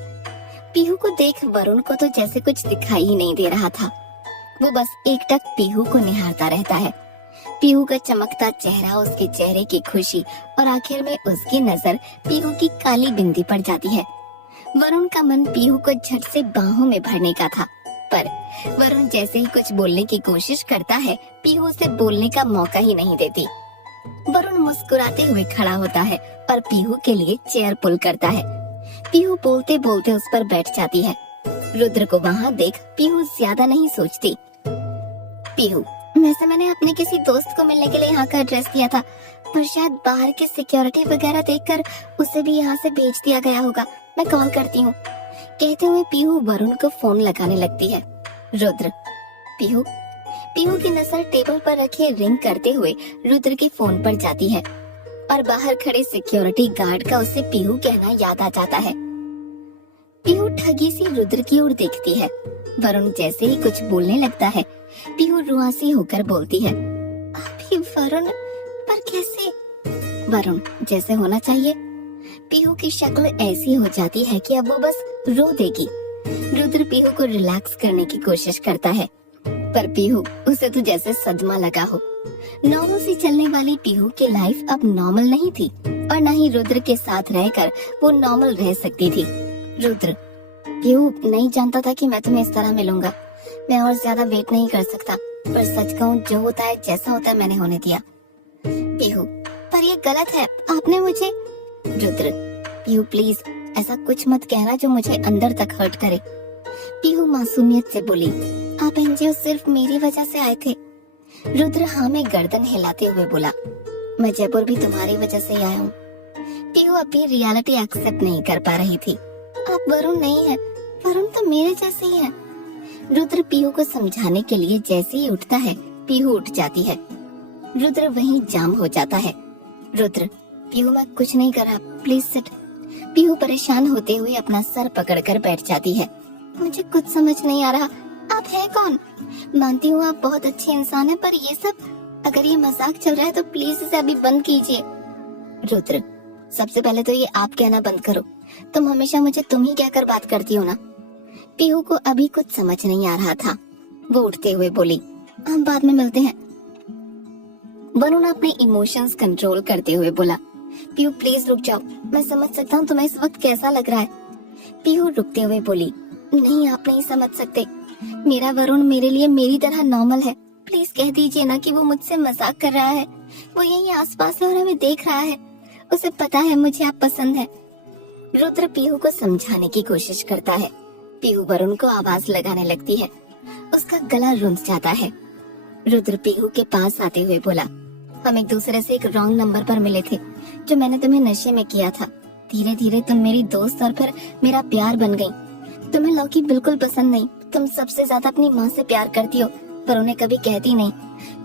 पीहू को देख वरुण को तो जैसे कुछ दिखाई ही नहीं दे रहा था। वो बस एकटक पीहू को निहारता रहता है। पीहू का चमकता चेहरा, उसके चेहरे की खुशी और आखिर में उसकी नजर पीहू की काली बिंदी पर जाती है। वरुण का मन पीहू को झट से बाहों में भरने का था, पर वरुण जैसे ही कुछ बोलने की कोशिश करता है, पीहू उसे बोलने का मौका ही नहीं देती। वरुण मुस्कुराते हुए खड़ा होता है और पीहू के लिए चेयर पुल करता है। पीहू बोलते बोलते उस पर बैठ जाती है। रुद्र को वहाँ देख पीहू ज्यादा नहीं सोचती। पीहू, वैसे मैंने अपने किसी दोस्त को मिलने के लिए यहाँ का एड्रेस दिया था, पर शायद बाहर की सिक्योरिटी वगैरह देखकर उसे भी यहाँ से भेज दिया गया होगा। मैं कॉल करती हूँ। कहते हुए पीहू वरुण को फोन लगाने लगती है। रुद्र। पीहू की नजर टेबल पर रखे रिंग करते हुए रुद्र के फोन पर जाती है और बाहर खड़े सिक्योरिटी गार्ड का उसे पीहू कहना याद आ जाता है। पीहू ठगी सी रुद्र की ओर देखती है। वरुण जैसे ही कुछ बोलने लगता है, पीहू रुआसी होकर बोलती है, अभी वरुण, पर कैसे? वरुण जैसे होना चाहिए। पीहू की शक्ल ऐसी हो जाती है कि अब वो बस रो देगी। रुद्र पीहू को रिलैक्स करने की कोशिश करता है, पर पीहू, उसे तो जैसे सदमा लगा हो। नॉर्मल सी चलने वाली पीहू की लाइफ अब नॉर्मल नहीं थी और न ही रुद्र के साथ रहकर वो नॉर्मल रह सकती थी। रुद्र, पीहू नहीं जानता था कि मैं तुम्हें इस तरह मिलूंगा। मैं और ज्यादा वेट नहीं कर सकता, पर सच कहूँ जो होता है जैसा होता है मैंने होने दिया। पीहू, पर ये गलत है, आपने मुझे। रुद्र, पीहू प्लीज ऐसा कुछ मत कहना जो मुझे अंदर तक हर्ट करे। पीहू मासूमियत से बोली, आप एनजीओ सिर्फ मेरी वजह से आए थे। रुद्र हाँ में गर्दन हिलाते हुए बोला, मैं जयपुर भी तुम्हारी वजह से आया हूँ। पीहू अभी रियलिटी एक्सेप्ट नहीं कर पा रही थी। आप वरुण नहीं है, वरुण तो मेरे जैसे ही है। रुद्र पीहू को समझाने के लिए जैसे ही उठता है, पीहू उठ जाती है। रुद्र वहीं जाम हो जाता है। रुद्र, पीहू मैं कुछ नहीं कर रहा, प्लीज सिट। पीहू परेशान होते हुए अपना सर पकड़कर बैठ जाती है। मुझे कुछ समझ नहीं आ रहा, आप है कौन? मानती हूँ आप बहुत अच्छे इंसान हैं, पर ये सब अगर ये मजाक चल रहा है तो प्लीज इसे अभी बंद कीजिए। रुद्र, सबसे पहले तो ये आप कहना बंद करो। तुम हमेशा मुझे तुम ही कहकर बात करती हो ना। पीहू को अभी कुछ समझ नहीं आ रहा था। वो उठते हुए बोली, हम बाद में मिलते हैं। वरुण अपने इमोशंस कंट्रोल करते हुए बोला, पीहू प्लीज रुक जाओ, मैं समझ सकता हूँ तुम्हें इस वक्त कैसा लग रहा है। पीहू रुकते हुए बोली, नहीं आप नहीं समझ सकते, मेरा वरुण मेरे लिए मेरी तरह नॉर्मल है। प्लीज कह दीजिए ना कि वो मुझसे मजाक कर रहा है। वो यहीं आसपास है और हमें देख रहा है। उसे पता है मुझे आप पसंद है। रुद्र पीहू को समझाने की कोशिश करता है। पीहू वरुण को आवाज लगाने लगती है। उसका गला रुंध जाता है। रुद्र पीहू के पास आते हुए बोला, हम एक दूसरे से एक रॉन्ग नंबर पर मिले थे जो मैंने तुम्हें नशे में किया था। धीरे धीरे तुम मेरी दोस्त और फिर मेरा प्यार बन गई। तुम्हें लौकी बिल्कुल पसंद नहीं। तुम सबसे ज्यादा अपनी माँ से प्यार करती हो पर उन्हें कभी कहती नहीं।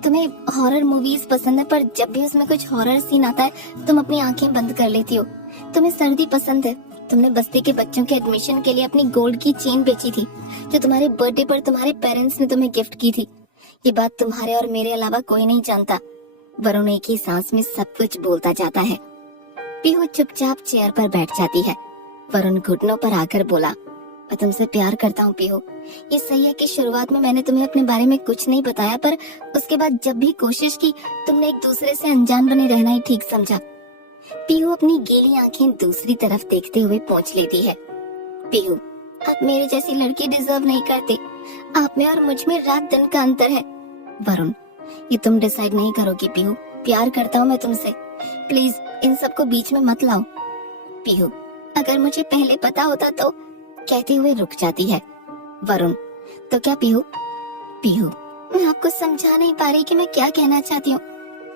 तुम्हें हॉरर मूवीज पसंद है पर जब भी उसमें कुछ हॉरर सीन आता है तुम अपनी आंखें बंद कर लेती हो। तुम्हें सर्दी पसंद है। तुमने बस्ती के बच्चों के एडमिशन के लिए अपनी गोल्ड की चेन बेची थी जो तुम्हारे बर्थडे पर तुम्हारे पेरेंट्स ने तुम्हें गिफ्ट की थी। ये बात तुम्हारे और मेरे अलावा कोई नहीं जानता। वरुण एक ही सांस में सब कुछ बोलता जाता है। पीहू चुपचाप चेयर पर बैठ जाती है। वरुण घुटनों पर आकर बोला, मैं तुमसे प्यार करता हूँ पीहू। ये सही है कि शुरुआत में मैंने तुम्हें अपने बारे में कुछ नहीं बताया पर उसके बाद जब भी कोशिश की तुमने एक दूसरे से अनजान बने रहना ही ठीक समझा। पीहू अपनी गीली आंखें दूसरी तरफ देखते हुए पोंछ लेती है। पीहू, आप मेरे जैसी लड़की डिजर्व नहीं करते। आप में और मुझ में रात दिन का अंतर है। वरुण, ये तुम डिसाइड नहीं करोगी पीहू। प्यार करता हूँ मैं तुमसे। प्लीज इन सबको बीच में मत लाओ। पीहू, अगर मुझे पहले पता होता तो, कहते हुए रुक जाती है। वरुण, तो क्या पीहू? पीहू, मैं आपको समझा नहीं पा रही कि मैं क्या कहना चाहती हूँ।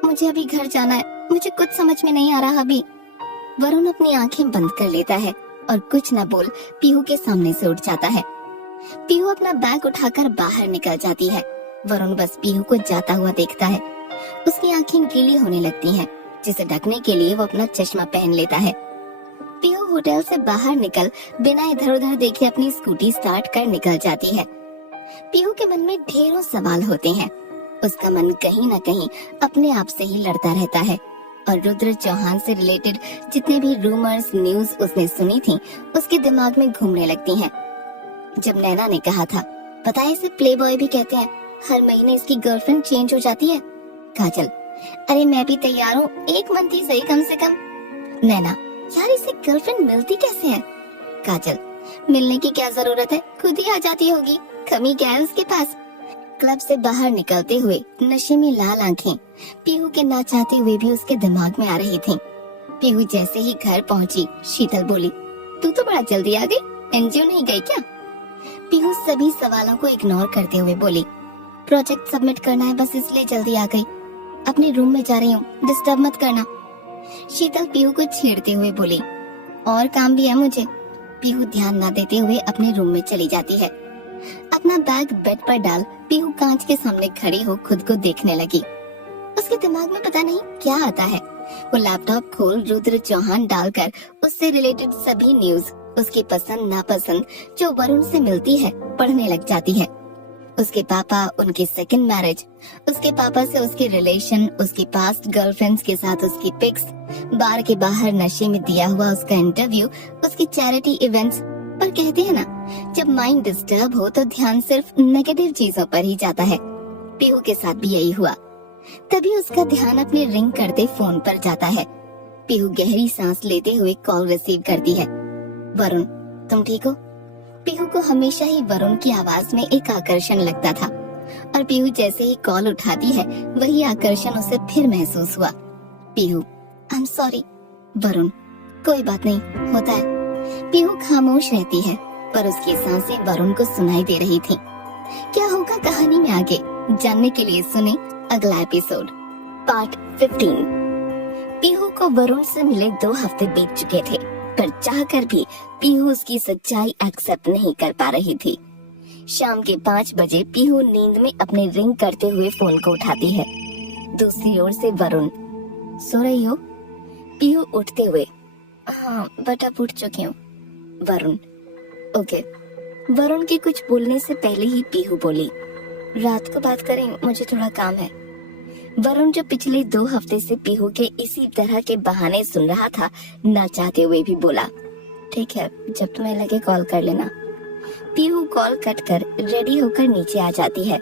मुझे अभी घर जाना है। मुझे कुछ समझ में नहीं आ रहा अभी। वरुण अपनी आंखें बंद कर लेता है और कुछ न बोल पीहू के सामने से उठ जाता है। पीहू अपना बैग उठाकर बाहर निकल जाती है। वरुण बस पीहू को जाता हुआ देखता है। उसकी आंखें गीली होने लगती हैं, जिसे ढकने के लिए वो अपना चश्मा पहन लेता है। पीहू होटल से बाहर निकल बिना इधर उधर देखे अपनी स्कूटी स्टार्ट कर निकल जाती है। पीहू के मन में ढेरों सवाल होते हैं। उसका मन कहीं न कहीं अपने आप से ही लड़ता रहता है और रुद्र चौहान से रिलेटेड जितने भी रूमर्स न्यूज उसने सुनी थी उसके दिमाग में घूमने लगती हैं। जब नैना ने कहा था, पता है इसे प्ले बॉय भी कहते हैं, हर महीने इसकी गर्लफ्रेंड चेंज हो जाती है। काजल, अरे मैं भी तैयार हूँ, एक मंथ ही सही कम से कम। नैना, यार इसे गर्लफ्रेंड मिलती कैसे है? काजल, मिलने की क्या जरूरत है, खुद ही आ जाती होगी, कमी क्या है उसके पास। क्लब से बाहर निकलते हुए नशे में लाल आंखें पीहू के ना चाहते हुए भी उसके दिमाग में आ रही थीं। पीहू जैसे ही घर पहुंची, शीतल बोली, तू तो बड़ा जल्दी आ गई, एनजीओ नहीं गई क्या? पीहू सभी सवालों को इग्नोर करते हुए बोली, प्रोजेक्ट सबमिट करना है बस इसलिए जल्दी आ गई। अपने रूम में जा रही हूँ, डिस्टर्ब मत करना। शीतल पीहू को छेड़ते हुए बोली, और काम भी है मुझे। पीहू ध्यान न देते हुए अपने रूम में चली जाती है। अपना बैग बेड पर डाल पीहू कांच के सामने खड़ी हो खुद को देखने लगी। उसके दिमाग में पता नहीं क्या आता है। वो लैपटॉप खोल रुद्र चौहान डालकर उससे रिलेटेड सभी न्यूज, उसकी पसंद नापसंद जो वरुण से मिलती है, पढ़ने लग जाती है। उसके पापा, उनकी सेकंड मैरिज, उसके पापा से उसके रिलेशन, उसकी पास्ट गर्लफ्रेंड्स के साथ उसकी पिक्स, बार के बाहर नशे में दिया हुआ उसका इंटरव्यू, उसकी चैरिटी इवेंट्स। पर कहते हैं ना, जब माइंड डिस्टर्ब हो तो ध्यान सिर्फ नेगेटिव चीजों पर ही जाता है। पीहू के साथ भी यही हुआ। तभी उसका ध्यान अपने रिंग करते फोन पर जाता है। पीहू गहरी सांस लेते हुए कॉल रिसीव करती है। वरुण, तुम ठीक हो? पीहू को हमेशा ही वरुण की आवाज में एक आकर्षण लगता था और पीहू जैसे ही कॉल उठाती है वही आकर्षण उसे फिर महसूस हुआ। Pihu, I am sorry. Varun, कोई बात नहीं, होता है। पीहू खामोश रहती है पर उसकी सांसें वरुण को सुनाई दे रही थी। क्या होगा कहानी में आगे जानने के लिए सुने अगला एपिसोड पार्ट 15। पीहू को वरुण से मिले 2 हफ्ते बीत चुके थे पर चाहकर भी पीहू उसकी सच्चाई एक्सेप्ट नहीं कर पा रही थी। शाम के 5 बजे पीहू नींद में अपने रिंग करते हुए फोन को उठाती है। दूसरी ओर से वरुण, सो रही हो? पीहू उठते हुए, हाँ बट अब उठ चुकी हूँ। वरुण, ओके। वरुण के कुछ बोलने से पहले ही पीहू बोली, रात को बात करें, मुझे थोड़ा काम है। वरुण जो पिछले 2 हफ्ते से पीहू के इसी तरह के बहाने सुन रहा था, ना चाहते हुए भी बोला, ठीक है, जब तुम्हें लगे कॉल कर लेना। पीहू कॉल कट कर रेडी होकर नीचे आ जाती है।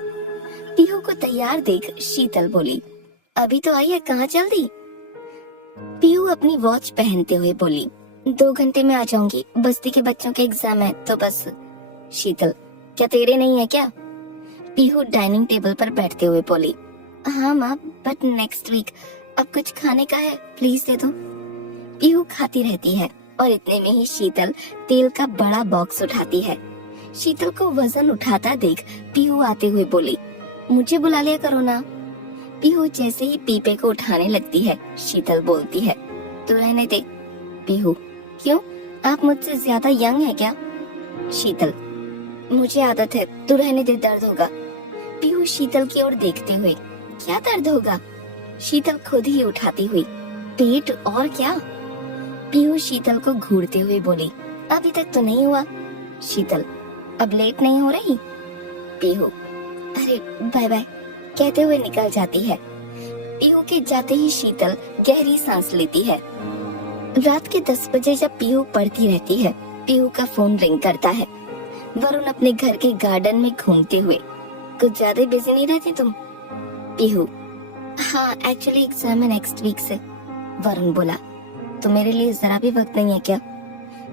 पीहू को तैयार देख शीतल बोली, अभी तो आई है, कहाँ चल दी? पीहू अपनी वॉच पहनते हुए बोली, 2 घंटे में आ जाऊंगी, बस्ती के बच्चों के एग्जाम है तो बस। शीतल, क्या तेरे नहीं है क्या? पीहू डाइनिंग टेबल पर बैठते हुए बोली, हाँ माँ, बट नेक्स्ट वीक। अब कुछ खाने का है, प्लीज दे दो। पीहू खाती रहती है और इतने में ही शीतल तेल का बड़ा बॉक्स उठाती है। शीतल को वजन उठाता देख पीहू आते हुए बोली, मुझे बुला लिया करो ना। पीहू जैसे ही पीपे को उठाने लगती है, शीतल बोलती है, तू रहने दे। पीहू, क्यों, आप मुझसे ज्यादा यंग है क्या? शीतल, मुझे आदत है, तू रहने दे, दर्द होगा। पीहू शीतल की ओर देखते हुए, क्या दर्द होगा? शीतल खुद ही उठाती हुई, पेट और क्या? पीहू शीतल को घूरते हुए बोली, अभी तक तो नहीं हुआ। शीतल, अब लेट नहीं हो रही? पीहू, अरे बाय बाय कहते हुए निकल जाती है। पीहू के जाते ही शीतल गहरी सांस लेती है। रात के 10 बजे जब पीहू पढ़ती रहती है, पीहू का फोन रिंग करता है। वरुण अपने घर के गार्डन में घूमते हुए, कुछ ज्यादा बिजी नहीं रहती तुम? पीहू, हाँ एक्चुअली एग्जाम है नेक्स्ट वीक से। वरुण बोला, तो मेरे लिए जरा भी वक्त नहीं है क्या?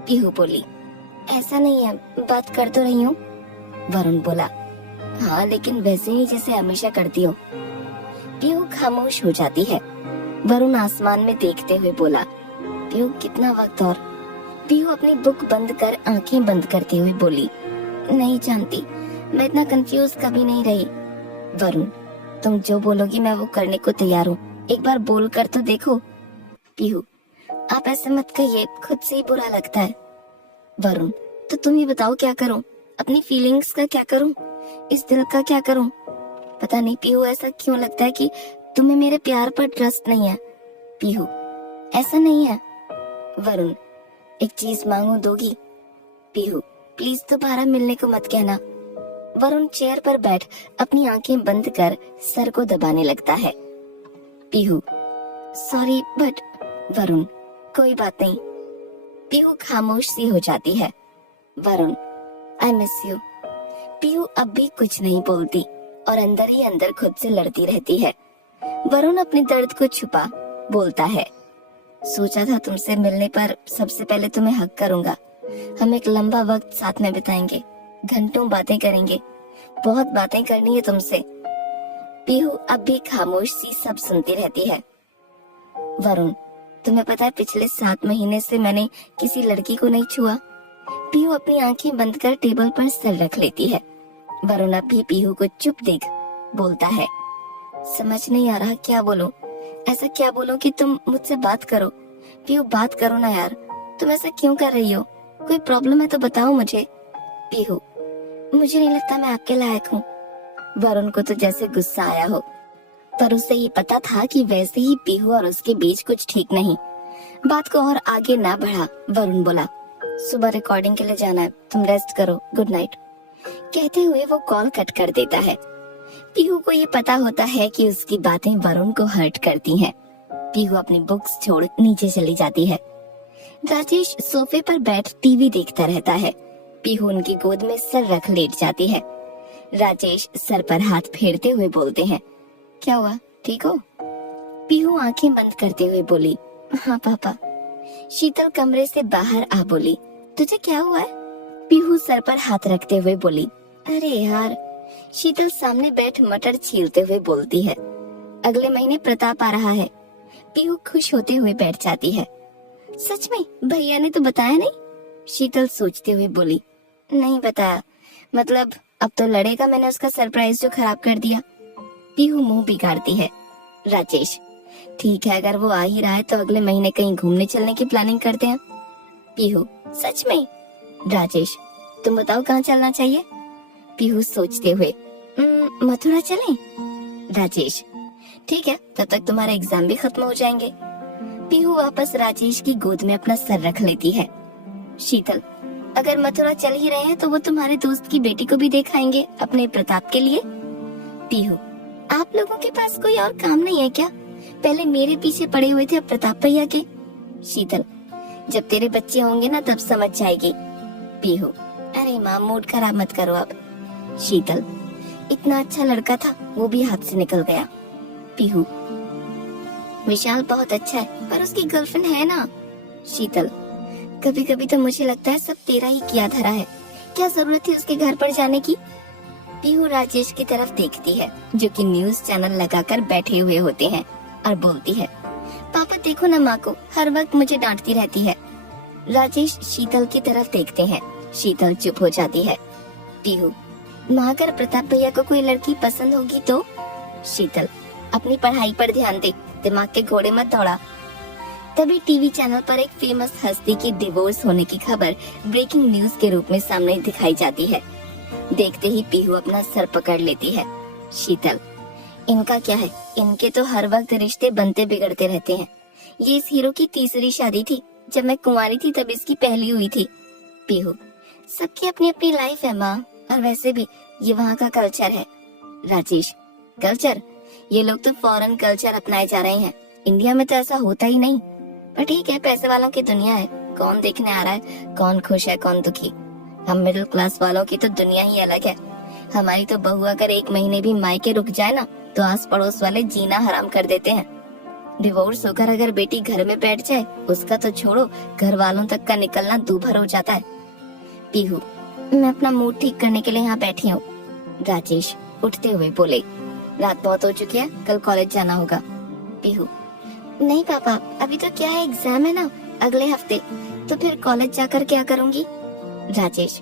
पीहू बोली, ऐसा नहीं है, बात कर तो रही हूँ। वरुण बोला, हाँ लेकिन वैसे ही जैसे हमेशा करती हो। पीहू खामोश हो जाती है। वरुण आसमान में देखते हुए बोला, पीहू कितना वक्त और? पीहू अपनी बुक बंद कर आंखें बंद करते हुए बोली, नहीं जानती, मैं इतना कंफ्यूज कभी नहीं रही। वरुण, तुम जो बोलोगी मैं वो करने को तैयार हूँ, एक बार बोल कर तो देखो। पीहू, आप ऐसे मत कहिए, खुद से ही बुरा लगता है। वरुण, तो तुम ही बताओ क्या करूं? अपनी फीलिंग्स का क्या करूं? इस दिल का क्या करूं? पता नहीं पीहू, ऐसा क्यों लगता है कि तुम्हें मेरे प्यार पर ट्रस्ट नहीं है। पीहू, ऐसा नहीं है। वरुण, एक चीज मांगू, दोगी? पीहू, प्लीज दोबारा मिलने को मत कहना। वरुण चेयर पर बैठ अपनी आंखें बंद कर सर को दबाने लगता है। Pihu, sorry but. वरुण, कोई बात नहीं। पीहू खामोश सी हो जाती है। Varun, I miss you. Pihu अब भी कुछ नहीं बोलती और अंदर ही अंदर खुद से लड़ती रहती है। वरुण अपने दर्द को छुपा बोलता है, सोचा था तुमसे मिलने पर सबसे पहले तुम्हें हक करूंगा। हम एक लंबा वक्त साथ में बिताएंगे, घंटों बातें करेंगे, बहुत बातें करनी है तुमसे। पीहू अब भी खामोश सी सब सुनती रहती है। वरुण, तुम्हें पता है पिछले 7 महीने से मैंने किसी लड़की को नहीं छुआ। पीहू अपनी आंखें बंद कर टेबल पर सर रख लेती है। वरुण अब भी पीहू को चुप देख बोलता है, समझ नहीं आ रहा क्या बोलूं, ऐसा क्या बोलूं कि तुम मुझसे बात करो। पीहू, बात करो ना यार, तुम ऐसा क्यों कर रही हो? कोई प्रॉब्लम है तो बताओ मुझे। पीहू, मुझे नहीं लगता मैं आपके लायक हूँ। वरुण को तो जैसे गुस्सा आया हो, पर उसे ये पता था कि वैसे ही पीहू और उसके बीच कुछ ठीक नहीं। बात को और आगे ना बढ़ा, वरुण बोला, सुबह रिकॉर्डिंग के लिए जाना है, तुम रेस्ट करो, गुड नाइट। कहते हुए वो कॉल कट कर देता है। पीहू को ये पता होता है कि उसकी बातें वरुण को हर्ट करती हैं। पीहू अपनी बुक्स छोड़ नीचे चली जाती है। राजेश सोफे पर बैठ टीवी देखता रहता है। पीहू उनकी गोद में सर रख लेट जाती है। राजेश सर पर हाथ फेरते हुए बोलते हैं, क्या हुआ, ठीक हो? पीहू आंखें बंद करते हुए बोली, हाँ पापा। शीतल कमरे से बाहर आ बोली, तुझे क्या हुआ है? पीहू सर पर हाथ रखते हुए बोली, अरे यार। शीतल सामने बैठ मटर छीलते हुए बोलती है, अगले महीने प्रताप आ रहा है। पीहू खुश होते हुए बैठ जाती है। सच में? भैया ने तो बताया नहीं? शीतल सोचते हुए बोली, नहीं बताया, मतलब अब तो लड़ेगा, मैंने उसका सरप्राइज जो खराब कर दिया। पीहू मुंह बिगाड़ती है। राजेश, ठीक है, अगर वो आ ही रहा है तो अगले महीने कहीं घूमने चलने की प्लानिंग करते हैं। पीहू, सच में? राजेश, तुम बताओ कहाँ चलना चाहिए? पीहू सोचते हुए, मथुरा चलें? राजेश, ठीक है, तब तक तुम्हारे एग्जाम भी खत्म हो जाएंगे। पीहू वापस राजेश की गोद में अपना सर रख लेती है। शीतल, अगर मथुरा चल ही रहे हैं तो वो तुम्हारे दोस्त की बेटी को भी देखाएंगे अपने प्रताप के लिए। पीहू, आप लोगों के पास कोई और काम नहीं है क्या? पहले मेरे पीछे पड़े हुए थे, अब प्रताप भैया के। शीतल, जब तेरे बच्चे होंगे ना तब समझ जाएगी। पीहू, अरे माँ मूड खराब मत करो अब। शीतल, इतना अच्छा लड़का था, वो भी हाथ से निकल गया। पीहू, विशाल बहुत अच्छा है पर उसकी गर्लफ्रेंड है ना। शीतल, कभी कभी तो मुझे लगता है सब तेरा ही किया धरा है, क्या जरूरत थी उसके घर पर जाने की। पीहू राजेश की तरफ देखती है जो कि न्यूज चैनल लगाकर बैठे हुए होते हैं और बोलती है, पापा देखो ना माँ को, हर वक्त मुझे डांटती रहती है। राजेश शीतल की तरफ देखते हैं। शीतल चुप हो जाती है। पीहू, माँ अगर प्रताप भैया को कोई लड़की पसंद होगी तो? शीतल, अपनी पढ़ाई पर ध्यान दे, दिमाग के घोड़े मत दौड़ा। तभी टीवी चैनल पर एक फेमस हस्ती की डिवोर्स होने की खबर ब्रेकिंग न्यूज के रूप में सामने दिखाई जाती है। देखते ही पीहू अपना सर पकड़ लेती है। शीतल, इनका क्या है, इनके तो हर वक्त रिश्ते बनते बिगड़ते रहते हैं। ये इस हीरो की तीसरी शादी थी, जब मैं कुंवारी थी तब इसकी पहली हुई थी। पीहू, सबकी अपनी अपनी लाइफ है माँ, और वैसे भी ये वहाँ का कल्चर है। राजेश, कल्चर? ये लोग तो फॉरेन कल्चर अपनाए जा रहे हैं, इंडिया में तो ऐसा होता ही नहीं। पर ठीक है, पैसे वालों की दुनिया है, कौन देखने आ रहा है कौन खुश है कौन दुखी। हम मिडिल क्लास वालों की तो दुनिया ही अलग है। हमारी तो बहू अगर 1 महीने भी मायके रुक जाए ना तो आस पड़ोस वाले जीना हराम कर देते हैं। डिवोर्स होकर अगर बेटी घर में बैठ जाए, उसका तो छोड़ो, घर वालों तक का निकलना दूभर हो जाता है। पीहू, मैं अपना मूड ठीक करने के लिए यहाँ बैठी हूँ। राजेश उठते हुए बोले, रात बहुत हो चुकी है, कल कॉलेज जाना होगा। पीहू, नहीं पापा, अभी तो क्या है, एग्जाम है ना अगले हफ्ते, तो फिर कॉलेज जाकर क्या करूँगी। राजेश,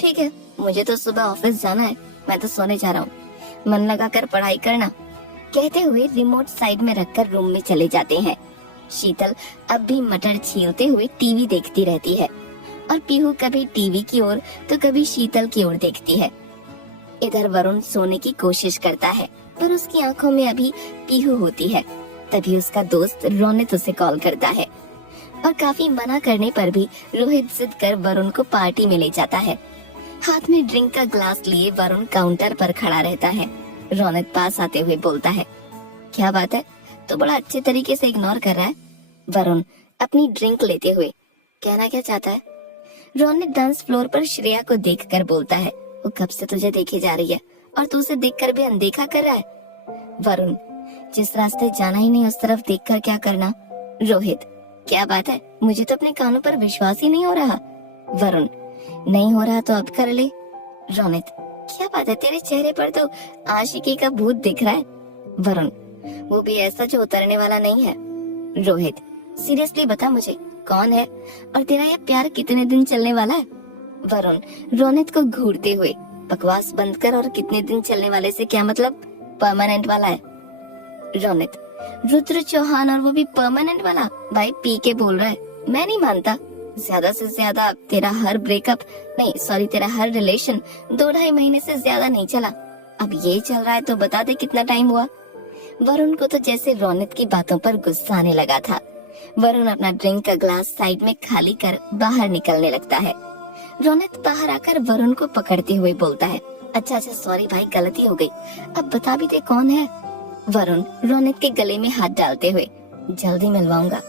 ठीक है, मुझे तो सुबह ऑफिस जाना है, मैं तो सोने जा रहा हूँ, मन लगा कर पढ़ाई करना। कहते हुए रिमोट साइड में रखकर रूम में चले जाते हैं। शीतल अब भी मटर छीलते हुए टीवी देखती रहती है और पीहू कभी टीवी की ओर तो कभी शीतल की ओर देखती है। इधर वरुण सोने की कोशिश करता है पर उसकी आंखों में अभी पीहू होती है। तभी उसका दोस्त रोनित उसे कॉल करता है और काफी मना करने पर भी रोहित जिद कर वरुण को पार्टी में ले जाता है। हाथ में ड्रिंक का ग्लास लिए वरुण काउंटर पर खड़ा रहता है। रोनित पास आते हुए बोलता है, क्या बात है, तो बड़ा अच्छे तरीके से इग्नोर कर रहा है। वरुण अपनी ड्रिंक लेते हुए, कहना क्या चाहता है? रोनित डांस फ्लोर पर श्रेया को देखकर बोलता है, वो कब से तुझे देखे जा रही है और तू उसे देखकर भी अनदेखा कर रहा है। वरुण, जिस रास्ते जाना ही नहीं उस तरफ देखकर क्या करना। रोहित, क्या बात है, मुझे तो अपने कानों पर विश्वास ही नहीं हो रहा। वरुण, नहीं हो रहा तो अब कर ले। रोनित, क्या बात है, तेरे चेहरे पर तो आशिकी का भूत दिख रहा है। वरुण, वो भी ऐसा जो उतरने वाला नहीं है। रोहित, सीरियसली बता मुझे कौन है और तेरा ये प्यार कितने दिन चलने वाला है। वरुण रोनित को घूरते हुए, बकवास बंद कर, और कितने दिन चलने वाले से क्या मतलब, परमानेंट वाला है। रोनित, रुद्र चौहान, और वो भी परमानेंट वाला? भाई पी के बोल रहा है, मैं नहीं मानता। ज्यादा से ज्यादा तेरा हर ब्रेकअप, नहीं सॉरी, तेरा हर रिलेशन 2-2.5 महीने से ज्यादा नहीं चला। अब ये चल रहा है तो बता दे कितना टाइम हुआ। वरुण को तो जैसे रोनित की बातों पर गुस्सा आने लगा था। वरुण अपना ड्रिंक का ग्लास साइड में खाली कर बाहर निकलने लगता है। रोनित बाहर आकर वरुण को पकड़ते हुए बोलता है, अच्छा सॉरी भाई, गलती हो गई, अब बता भी दे कौन है। वरुण रोनित के गले में हाथ डालते हुए, जल्दी मिलवाऊंगा।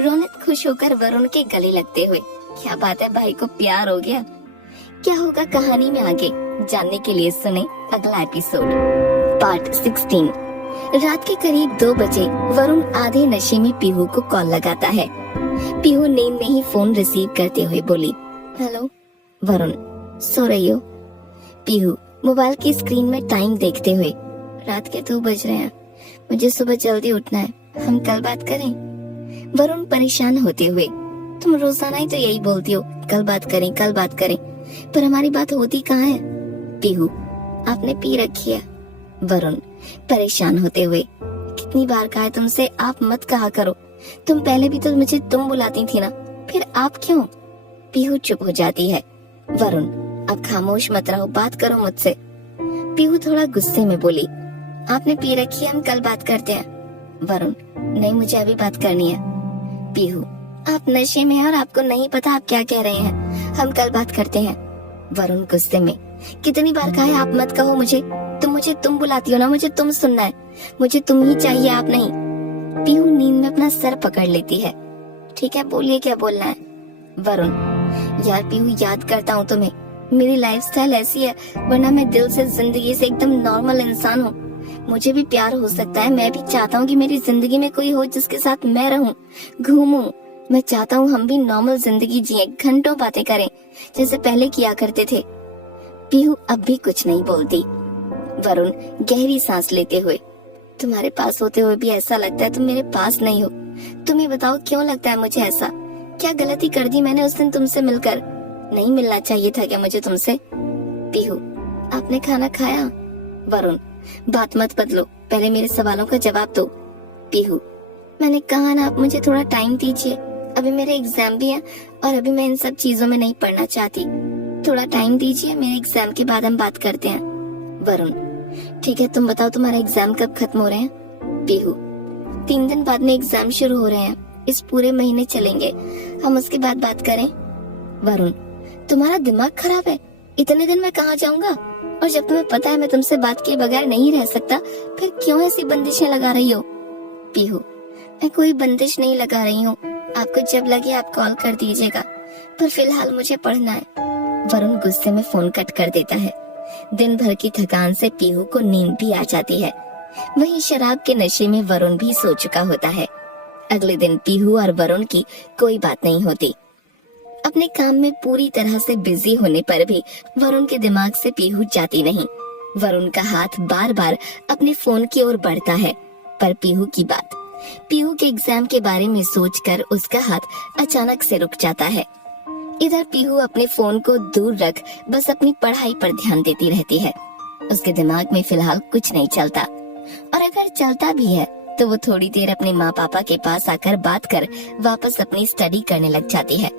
रोनित खुश होकर वरुण के गले लगते हुए, क्या बात है, भाई को प्यार हो गया। क्या होगा कहानी में आगे जानने के लिए सुने अगला एपिसोड पार्ट 16। रात के करीब 2 बजे वरुण आधे नशे में पीहू को कॉल लगाता है। पीहू नींद में ही फोन रिसीव करते हुए बोली, हेलो। वरुण, सो रही हो? पीहू मोबाइल की स्क्रीन में टाइम देखते हुए, रात के 2 बज रहे हैं, मुझे सुबह जल्दी उठना है, हम कल बात करें। वरुण परेशान होते हुए, तुम रोजाना ही तो यही बोलती हो, कल बात करें कल बात करें, पर हमारी बात होती कहाँ है? पीहू, आपने पी रखी है। वरुण परेशान होते हुए, कितनी बार कहा है तुमसे आप मत कहा करो, तुम पहले भी तो मुझे तुम बुलाती थी ना, फिर आप क्यों? पीहू चुप हो जाती है। वरुण, अब खामोश मत रहो, बात करो मुझसे। पीहू थोड़ा गुस्से में बोली, आपने पी रखी है, हम कल बात करते हैं। वरुण, नहीं मुझे अभी बात करनी है। पीहू, आप नशे में हैं और आपको नहीं पता आप क्या कह रहे हैं, हम कल बात करते हैं। वरुण गुस्से में, कितनी बार कहा है आप मत कहो मुझे, तुम मुझे तुम बुलाती हो ना, मुझे तुम सुनना है, मुझे तुम ही चाहिए, आप नहीं। पीहू नींद में अपना सर पकड़ लेती है। ठीक है, बोलिए क्या बोलना है। वरुण, यार पीहू याद करता हूँ तुम्हें, मेरी लाइफस्टाइल ऐसी है, वरना मैं दिल से जिंदगी से एकदम नॉर्मल इंसान हूँ। मुझे भी प्यार हो सकता है, मैं भी चाहता हूँ कि मेरी जिंदगी में कोई हो जिसके साथ मैं रहूं, घूमूं। मैं चाहता हूँ हम भी नॉर्मल जिंदगी जिए, घंटों बातें करें जैसे पहले किया करते थे। पीहू अब भी कुछ नहीं बोलती। वरुण गहरी सांस लेते हुए, तुम्हारे पास होते हुए भी ऐसा लगता है तुम मेरे पास नहीं हो। तुम ही बताओ क्यों लगता है मुझे ऐसा? क्या गलती कर दी मैंने उस दिन तुमसे मिलकर? नहीं मिलना चाहिए था क्या मुझे तुमसे? पीहू, आपने खाना खाया? वरुण, बात मत बदलो, पहले मेरे सवालों का जवाब दो। पीहू, मैंने कहा ना, आप मुझे थोड़ा टाइम दीजिए, अभी मेरे एग्जाम भी है और अभी मैं इन सब चीजों में नहीं पढ़ना चाहती। थोड़ा टाइम दीजिए, मेरे एग्जाम के बाद हम बात करते हैं। वरुण, ठीक है, तुम बताओ तुम्हारे एग्जाम कब खत्म हो रहे हैं? पीहू, 3 दिन बाद में एग्जाम शुरू हो रहे हैं, इस पूरे महीने चलेंगे, हम उसके बाद बात करें। वरुण, तुम्हारा दिमाग खराब है, इतने दिन मैं कहाँ जाऊंगा? और जब तुम्हें पता है मैं तुमसे बात किए बगैर नहीं रह सकता, फिर क्यों ऐसी बंदिशें लगा रही हो? पीहू, मैं कोई बंदिश नहीं लगा रही हूँ, आपको जब लगे आप कॉल कर दीजिएगा, पर फिलहाल मुझे पढ़ना है। वरुण गुस्से में फोन कट कर देता है। दिन भर की थकान से पीहू को नींद भी आ जाती है। वहीं शराब के नशे में वरुण भी सो चुका होता है। अगले दिन पीहू और वरुण की कोई बात नहीं होती। अपने काम में पूरी तरह से बिजी होने पर भी वरुण के दिमाग से पीहू जाती नहीं। वरुण का हाथ बार बार अपने फोन की ओर बढ़ता है, पर पीहू के एग्जाम के बारे में सोचकर उसका हाथ अचानक से रुक जाता है। इधर पीहू अपने फोन को दूर रख बस अपनी पढ़ाई पर ध्यान देती रहती है। उसके दिमाग में फिलहाल कुछ नहीं चलता, और अगर चलता भी है तो वो थोड़ी देर अपने माँ पापा के पास आकर बात कर वापस अपनी स्टडी करने लग जाती है।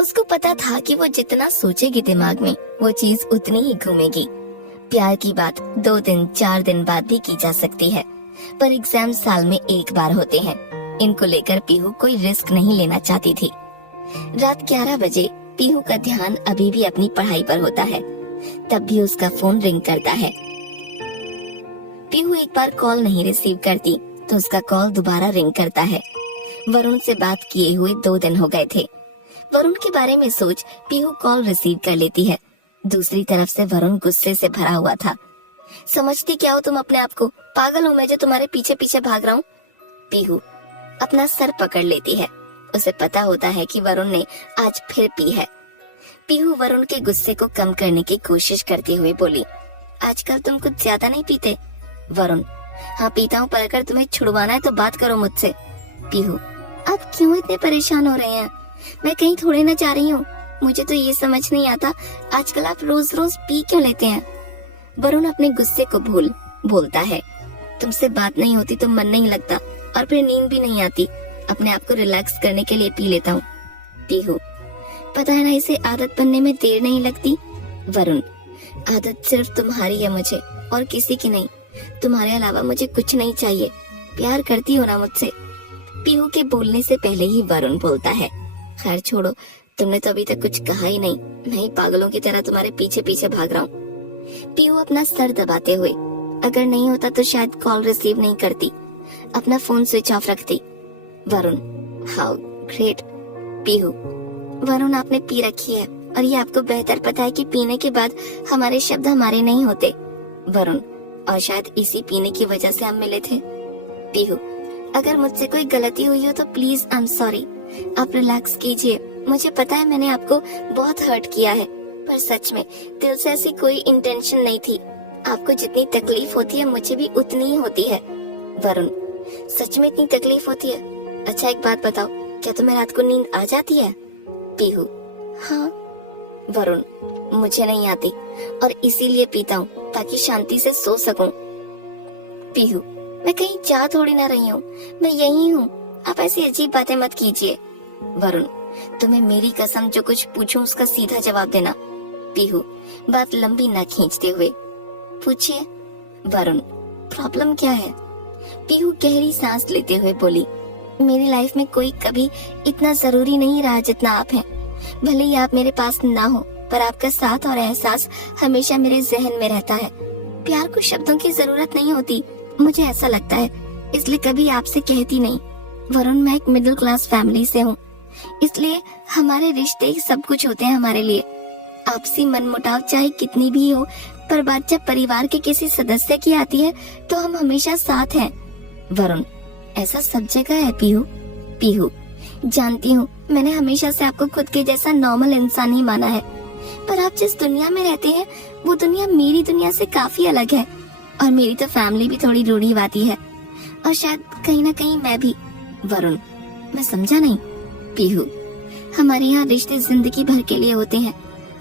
उसको पता था कि वो जितना सोचेगी दिमाग में वो चीज उतनी ही घूमेगी। प्यार की बात 2 दिन 4 दिन बाद भी की जा सकती है, पर एग्जाम साल में एक बार होते हैं। इनको लेकर पीहू कोई रिस्क नहीं लेना चाहती थी। रात 11 बजे पीहू का ध्यान अभी भी अपनी पढ़ाई पर होता है, तब भी उसका फोन रिंग करता है। पीहू एक बार कॉल नहीं रिसीव करती तो उसका कॉल दोबारा रिंग करता है। वरुण से बात किए हुए 2 दिन हो गए थे। वरुण के बारे में सोच पीहू कॉल रिसीव कर लेती है। दूसरी तरफ से वरुण गुस्से से भरा हुआ था। समझती क्या हो तुम अपने आप को? पागल हो मैं जो तुम्हारे पीछे पीछे भाग रहा हूँ? पीहू अपना सर पकड़ लेती है। उसे पता होता है कि वरुण ने आज फिर पी है। पीहू वरुण के गुस्से को कम करने की कोशिश करते हुए बोली, आजकल तुम कुछ ज्यादा नहीं पीते? वरुण, हाँ पीता हूँ, पर अगर तुम्हें छुड़वाना है तो बात करो मुझसे। पीहू, आप क्यों इतने परेशान हो रहे हैं? मैं कहीं थोड़े ना जा रही हूँ। मुझे तो ये समझ नहीं आता आजकल आप रोज रोज पी क्यों लेते हैं? वरुण अपने गुस्से को बोलता है, तुमसे बात नहीं होती तो मन नहीं लगता और फिर नींद भी नहीं आती। अपने आप को रिलैक्स करने के लिए पी लेता हूँ। पीहू, पता है ना इसे आदत बनने में देर नहीं लगती। वरुण, आदत सिर्फ तुम्हारी है, मुझे और किसी की नहीं। तुम्हारे अलावा मुझे कुछ नहीं चाहिए। प्यार करती हो ना मुझसे? पीहू के बोलने से पहले ही वरुण बोलता है, खैर छोड़ो, तुमने तो अभी तक कुछ कहा ही नहीं। मैं ही पागलों की तरह तुम्हारे पीछे पीछे भाग रहा हूँ। पीहू अपना सर दबाते हुए, अगर नहीं होता तो शायद कॉल रिसीव नहीं करती, अपना फोन स्विच ऑफ रखती। Varun, how great. पीहू, वरुण आपने पी रखी है और ये आपको बेहतर पता है कि पीने के बाद हमारे शब्द हमारे नहीं होते। वरुण, और शायद इसी पीने की वजह से हम मिले थे। पीहू, अगर मुझसे कोई गलती हुई हो तो प्लीज आई एम सॉरी। आप रिलैक्स कीजिए। मुझे पता है मैंने आपको बहुत हर्ट किया है, पर सच में दिल से ऐसी कोई इंटेंशन नहीं थी। आपको जितनी तकलीफ होती है मुझे भी उतनी ही होती है। वरुण, सच में इतनी तकलीफ होती है? अच्छा एक बात बताओ, क्या तुम्हें रात को नींद आ जाती है? पीहू, हाँ। वरुण, मुझे नहीं आती और इसीलिए पीता हूँ ताकि शांति से सो सकूं। पीहू, मैं कहीं जा थोड़ी ना रही हूँ, मैं यही हूँ। आप ऐसी अजीब बातें मत कीजिए। वरुण, तुम्हें मेरी कसम जो कुछ पूछूं उसका सीधा जवाब देना। पीहू बात लंबी न खींचते हुए, पूछिए। वरुण, प्रॉब्लम क्या है? पीहू गहरी सांस लेते हुए बोली, मेरी लाइफ में कोई कभी इतना जरूरी नहीं रहा जितना आप हैं। भले ही आप मेरे पास ना हो, पर आपका साथ और एहसास हमेशा मेरे जहन में रहता है। प्यार को शब्दों की जरूरत नहीं होती, मुझे ऐसा लगता है, इसलिए कभी आपसे कहती नहीं। वरुण, मैं एक मिडिल क्लास फैमिली से हूँ, इसलिए हमारे रिश्ते सब कुछ होते हैं हमारे लिए। आपसी मनमुटाव चाहे कितनी भी हो, पर बात जब परिवार के किसी सदस्य की आती है तो हम हमेशा साथ हैं। वरुण, ऐसा सब जगह है पीहू। पीहू, जानती हूँ मैंने हमेशा से आपको खुद के जैसा नॉर्मल इंसान ही माना है, पर आप जिस दुनिया में रहते हैं वो दुनिया मेरी दुनिया से काफी अलग है। और मेरी तो फैमिली भी थोड़ी रूढ़िवादी है, और शायद कहीं ना कहीं मैं भी। वरुण, मैं समझा नहीं। पीहू, हमारे यहाँ रिश्ते जिंदगी भर के लिए होते हैं।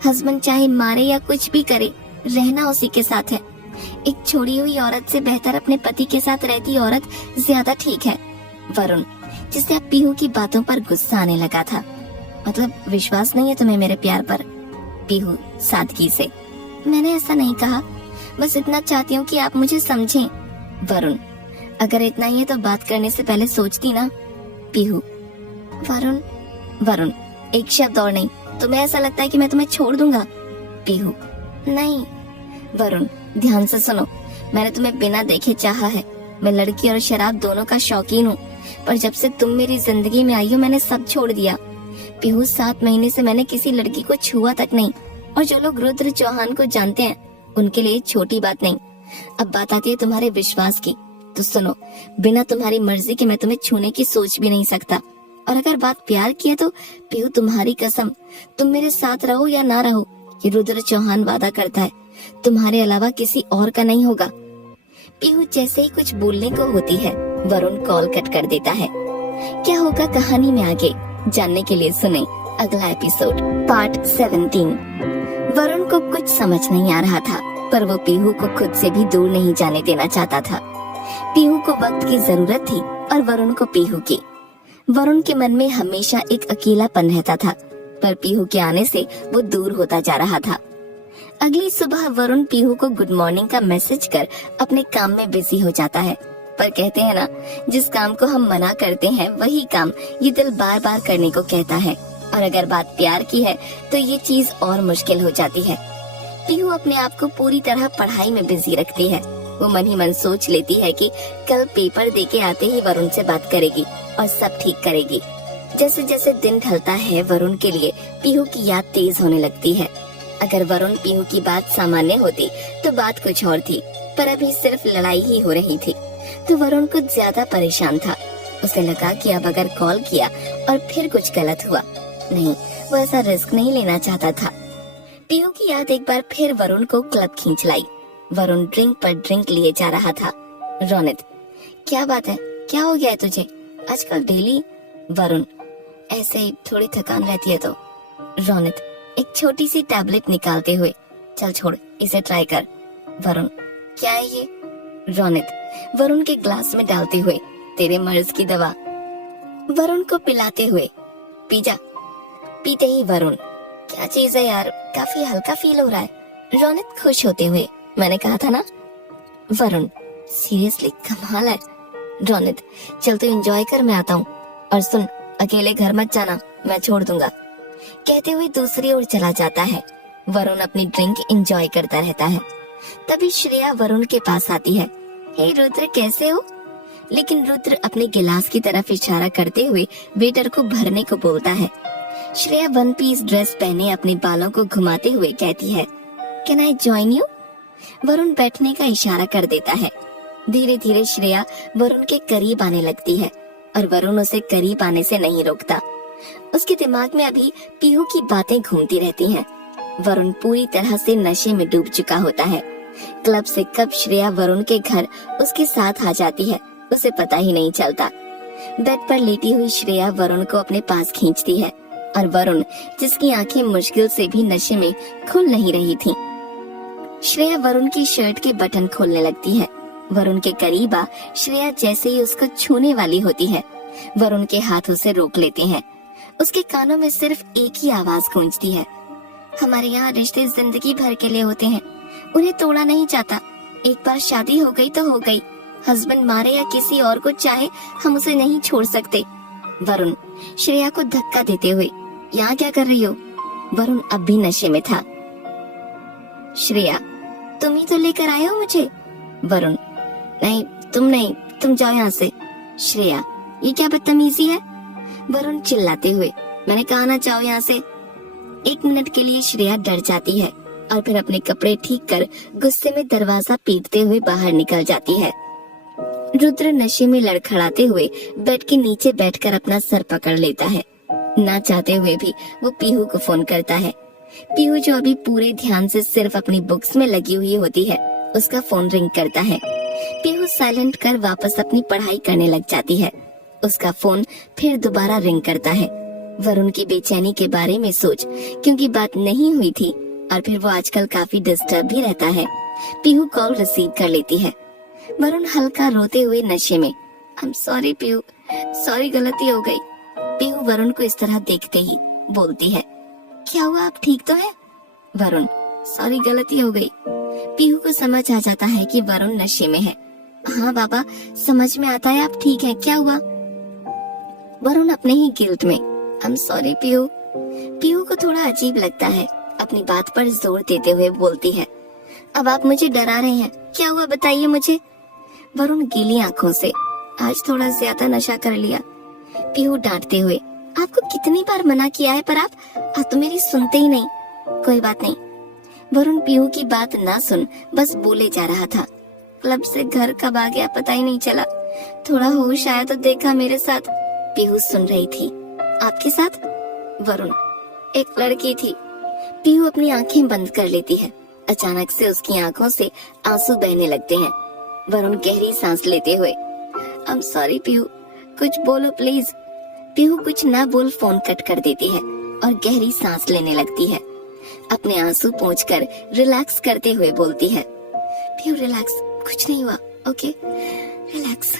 हस्बैंड चाहे मारे या कुछ भी करे, रहना उसी के साथ है। एक छोड़ी हुई औरत से बेहतर अपने पति के साथ रहती औरत ज्यादा ठीक है। वरुण, जिससे आप पीहू की बातों पर गुस्सा आने लगा था, मतलब विश्वास नहीं है तुम्हें मेरे प्यार पर? पीहू सादगी से, मैंने ऐसा नहीं कहा, बस इतना चाहती हूँ कि आप मुझे समझें। वरुण, अगर इतना ही है तो बात करने से पहले सोचती ना। पीहू, वरुण। वरुण, एक शब्द और नहीं, तुम्हें ऐसा लगता है कि मैं तुम्हें छोड़ दूंगा? पीहू, नहीं। वरुण, ध्यान से सुनो, मैंने तुम्हें बिना देखे चाहा है। मैं लड़की और शराब दोनों का शौकीन हूँ, पर जब से तुम मेरी जिंदगी में आई हो मैंने सब छोड़ दिया। पीहू, 7 महीने से मैंने किसी लड़की को छुआ तक नहीं, और जो लोग रुद्र चौहान को जानते हैं उनके लिए छोटी बात नहीं। अब बात आती है तुम्हारे विश्वास की, तो सुनो, बिना तुम्हारी मर्जी के मैं तुम्हें छूने की सोच भी नहीं सकता। और अगर बात प्यार की है तो पीहू, तुम्हारी कसम, तुम मेरे साथ रहो या ना रहो, ये रुद्र चौहान वादा करता है, तुम्हारे अलावा किसी और का नहीं होगा। पीहू जैसे ही कुछ बोलने को होती है, वरुण कॉल कट कर देता है। क्या होगा कहानी में आगे जानने के लिए सुने अगला एपिसोड पार्ट 17। वरुण को कुछ समझ नहीं आ रहा था, पर वो पीहू को खुद से भी दूर नहीं जाने देना चाहता था। पीहू को वक्त की जरूरत थी और वरुण को पीहू की। वरुण के मन में हमेशा एक अकेलापन रहता था, पर पीहू के आने से वो दूर होता जा रहा था। अगली सुबह वरुण पीहू को गुड मॉर्निंग का मैसेज कर अपने काम में बिजी हो जाता है। पर कहते हैं ना, जिस काम को हम मना करते हैं वही काम ये दिल बार बार करने को कहता है। और अगर बात प्यार की है तो ये चीज और मुश्किल हो जाती है। पीहू अपने आप को पूरी तरह पढ़ाई में बिजी रखती है। वो मन ही मन सोच लेती है कि कल पेपर देके आते ही वरुण से बात करेगी और सब ठीक करेगी। जैसे जैसे दिन ढलता है, वरुण के लिए पीहू की याद तेज होने लगती है। अगर वरुण पीहू की बात सामान्य होती तो बात कुछ और थी, पर अभी सिर्फ लड़ाई ही हो रही थी, तो वरुण कुछ ज्यादा परेशान था। उसे लगा कि अब अगर कॉल किया और फिर कुछ गलत हुआ, नहीं, वो ऐसा रिस्क नहीं लेना चाहता था। पीहू की याद एक बार फिर वरुण को क्लब खींच लाई। वरुण ड्रिंक पर ड्रिंक लिए जा रहा था। रोनित, क्या बात है, क्या हो गया है तुझे आजकल डेली? वरुण, ऐसे ही थोड़ी थकान रहती है तो। रोनित, एक छोटी सी टैबलेट निकालते हुए, चल छोड़, इसे ट्राई कर। वरुण, क्या है ये? रोनित, वरुण के ग्लास में डालते हुए, तेरे मर्ज की दवा। वरुण को पिलाते हुए, पी जा। पीते ही वरुण, क्या चीज है यार, काफी हल्का फील हो रहा है। रोनित खुश होते हुए, मैंने कहा था ना। वरुण, सीरियसली कमाल है। रोनित, चल तो एंजॉय कर, मैं आता हूँ। और सुन, अकेले घर मत जाना, मैं छोड़ दूंगा। कहते हुए दूसरी ओर चला जाता है। वरुण अपनी ड्रिंक एंजॉय करता रहता है। तभी श्रेया वरुण के पास आती है। हे रुद्र, कैसे हो? लेकिन रुद्र अपने गिलास की तरफ इशारा करते हुए वेटर को भरने को बोलता है। श्रेया 1 पीस ड्रेस पहने अपने बालों को घुमाते हुए कहती है, can I join you? Varun बैठने का इशारा कर देता है। धीरे धीरे श्रेया वरुण के करीब आने लगती है और वरुण उसे करीब आने से नहीं रोकता। उसके दिमाग में अभी पीहू की बातें घूमती रहती हैं। वरुण पूरी तरह से नशे में डूब चुका होता है। क्लब से कब श्रेया वरुण के घर उसके साथ आ जाती है उसे पता ही नहीं चलता। बेड पर लेटी हुई श्रेया वरुण को अपने पास खींचती है और वरुण, जिसकी आंखें मुश्किल से भी नशे में खुल नहीं रही थीं, श्रेया वरुण की शर्ट के बटन खोलने लगती है। वरुण के करीब आ श्रेया जैसे ही उसको छूने वाली होती है, वरुण के हाथ उसे रोक लेते हैं। उसके कानों में सिर्फ एक ही आवाज गूंजती है, हमारे यहाँ रिश्ते जिंदगी भर के लिए होते हैं, उन्हें तोड़ा नहीं जाता। एक बार शादी हो गई तो हो गई, हस्बैंड मारे या किसी और को चाहे, हम उसे नहीं छोड़ सकते। वरुण श्रेया को धक्का देते हुए, यहाँ क्या कर रही हो? वरुण अब भी नशे में था। श्रेया, तुम ही तो लेकर आए हो मुझे। वरुण, नहीं तुम नहीं, तुम जाओ यहाँ से। श्रेया, ये क्या बदतमीजी है? वरुण चिल्लाते हुए, मैंने कहा ना जाओ यहाँ से। 1 मिनट के लिए श्रेया डर जाती है और फिर अपने कपड़े ठीक कर गुस्से में दरवाजा पीटते हुए बाहर निकल जाती है। रुद्र नशे में लड़खड़ाते हुए बेड के नीचे बैठकर अपना सर पकड़ लेता है। ना चाहते हुए भी वो पीहू को फोन करता है। पीहू जो अभी पूरे ध्यान से सिर्फ अपनी बुक्स में लगी हुई होती है, उसका फोन रिंग करता है। पीहू साइलेंट कर वापस अपनी पढ़ाई करने लग जाती है। उसका फोन फिर दोबारा रिंग करता है। वरुण की बेचैनी के बारे में सोच, क्योंकि बात नहीं हुई थी और फिर वो आजकल काफी डिस्टर्ब भी रहता है। पीहू कॉल रिसीव कर लेती है। वरुण हल्का रोते हुए नशे में, I am sorry Pihu, sorry गलती हो गई। पीहू वरुण को इस तरह देखते ही बोलती है, क्या हुआ, आप ठीक तो है? वरुण, सॉरी गलती हो गई। पीहू को समझ आ जाता है कि वरुण नशे में है। हाँ बाबा, समझ में आता है, आप ठीक है, क्या हुआ? वरुण अपने ही गिल्ट में, I am sorry Pihu. Pihu को थोड़ा अजीब लगता है। अपनी बात पर जोर देते हुए बोलती है, अब आप मुझे डरा रहे हैं, क्या हुआ बताइए मुझे। वरुण गीली आंखों से, आज थोड़ा ज्यादा नशा कर लिया। पीहू डांटते हुए, आपको कितनी बार मना किया है पर आप तो मेरी सुनते ही नहीं। कोई बात नहीं। वरुण पीहू की बात ना सुन बस बोले जा रहा था। क्लब से घर कब आ गया पता ही नहीं चला, थोड़ा होश आया तो देखा मेरे साथ। पीहू सुन रही थी। आपके साथ? वरुण, एक लड़की थी। पीहू अपनी आंखें बंद कर लेती है। अचानक से उसकी आंखों से आंसू बहने लगते हैं। वरुण गहरी सांस लेते हुए, आई एम सॉरी पीहू, कुछ बोलो प्लीज। पीहू कुछ ना बोल फोन कट कर देती है और गहरी सांस लेने लगती है। अपने आंसू पोंछकर रिलैक्स करते हुए बोलती है, पीहू रिलैक्स, कुछ नहीं हुआ, ओके रिलैक्स।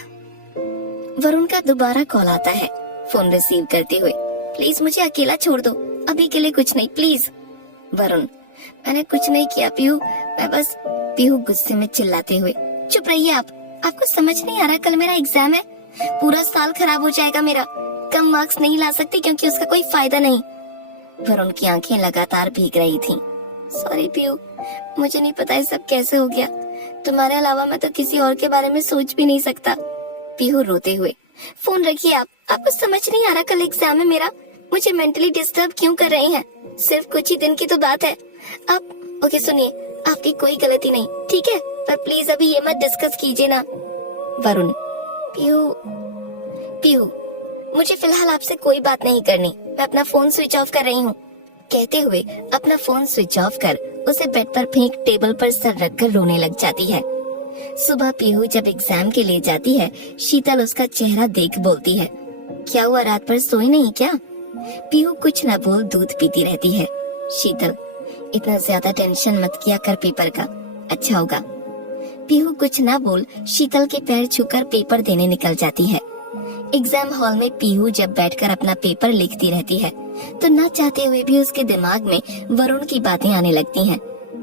वरुण का दोबारा कॉल आता है। फोन रिसीव करते हुए, प्लीज मुझे अकेला छोड़ दो, अभी के लिए कुछ नहीं प्लीज। वरुण, मैंने कुछ नहीं किया पीहू, मैं बस। पीहू गुस्से में चिल्लाते हुए, चुप रहिए आप, आपको समझ नहीं आ रहा कल मेरा एग्जाम है, पूरा साल खराब हो जाएगा मेरा, कम मार्क्स नहीं ला सकती क्योंकि उसका कोई फायदा नहीं। वरुण की आंखें लगातार भीग रही थीं। सॉरी पीहू, मुझे नहीं पता ये सब कैसे हो गया, तुम्हारे अलावा मैं तो किसी और के बारे में सोच भी नहीं सकता। पीहू रोते हुए, फोन रखिए आप, आपको समझ नहीं आ रहा कल एग्जाम है मेरा, मुझे मेंटली डिस्टर्ब क्यों कर रहे हैं, सिर्फ कुछ ही दिन की तो बात है। अब ओके सुनिए, आपकी कोई गलती नहीं, ठीक है, पर प्लीज अभी ये मत डिस्कस कीजिए ना। वरुण, पीहू, मुझे फिलहाल आपसे कोई बात नहीं करनी, मैं अपना फोन स्विच ऑफ कर रही हूँ। कहते हुए अपना फोन स्विच ऑफ कर उसे बेड पर फेंक टेबल पर सर रखकर रोने लग जाती है। सुबह पीहू जब एग्जाम के लिए जाती है, शीतल उसका चेहरा देख बोलती है, क्या हुआ, रात भर सोई नहीं क्या? पीहू कुछ न बोल दूध पीती रहती है। शीतल, इतना ज्यादा टेंशन मत किया कर पेपर का, अच्छा होगा। पीहू कुछ न बोल शीतल के पैर छूकर पेपर देने निकल जाती है। एग्जाम हॉल में पीहू जब बैठकर अपना पेपर लिखती रहती है तो न चाहते हुए भी उसके दिमाग में वरुण की बातें आने लगती हैं।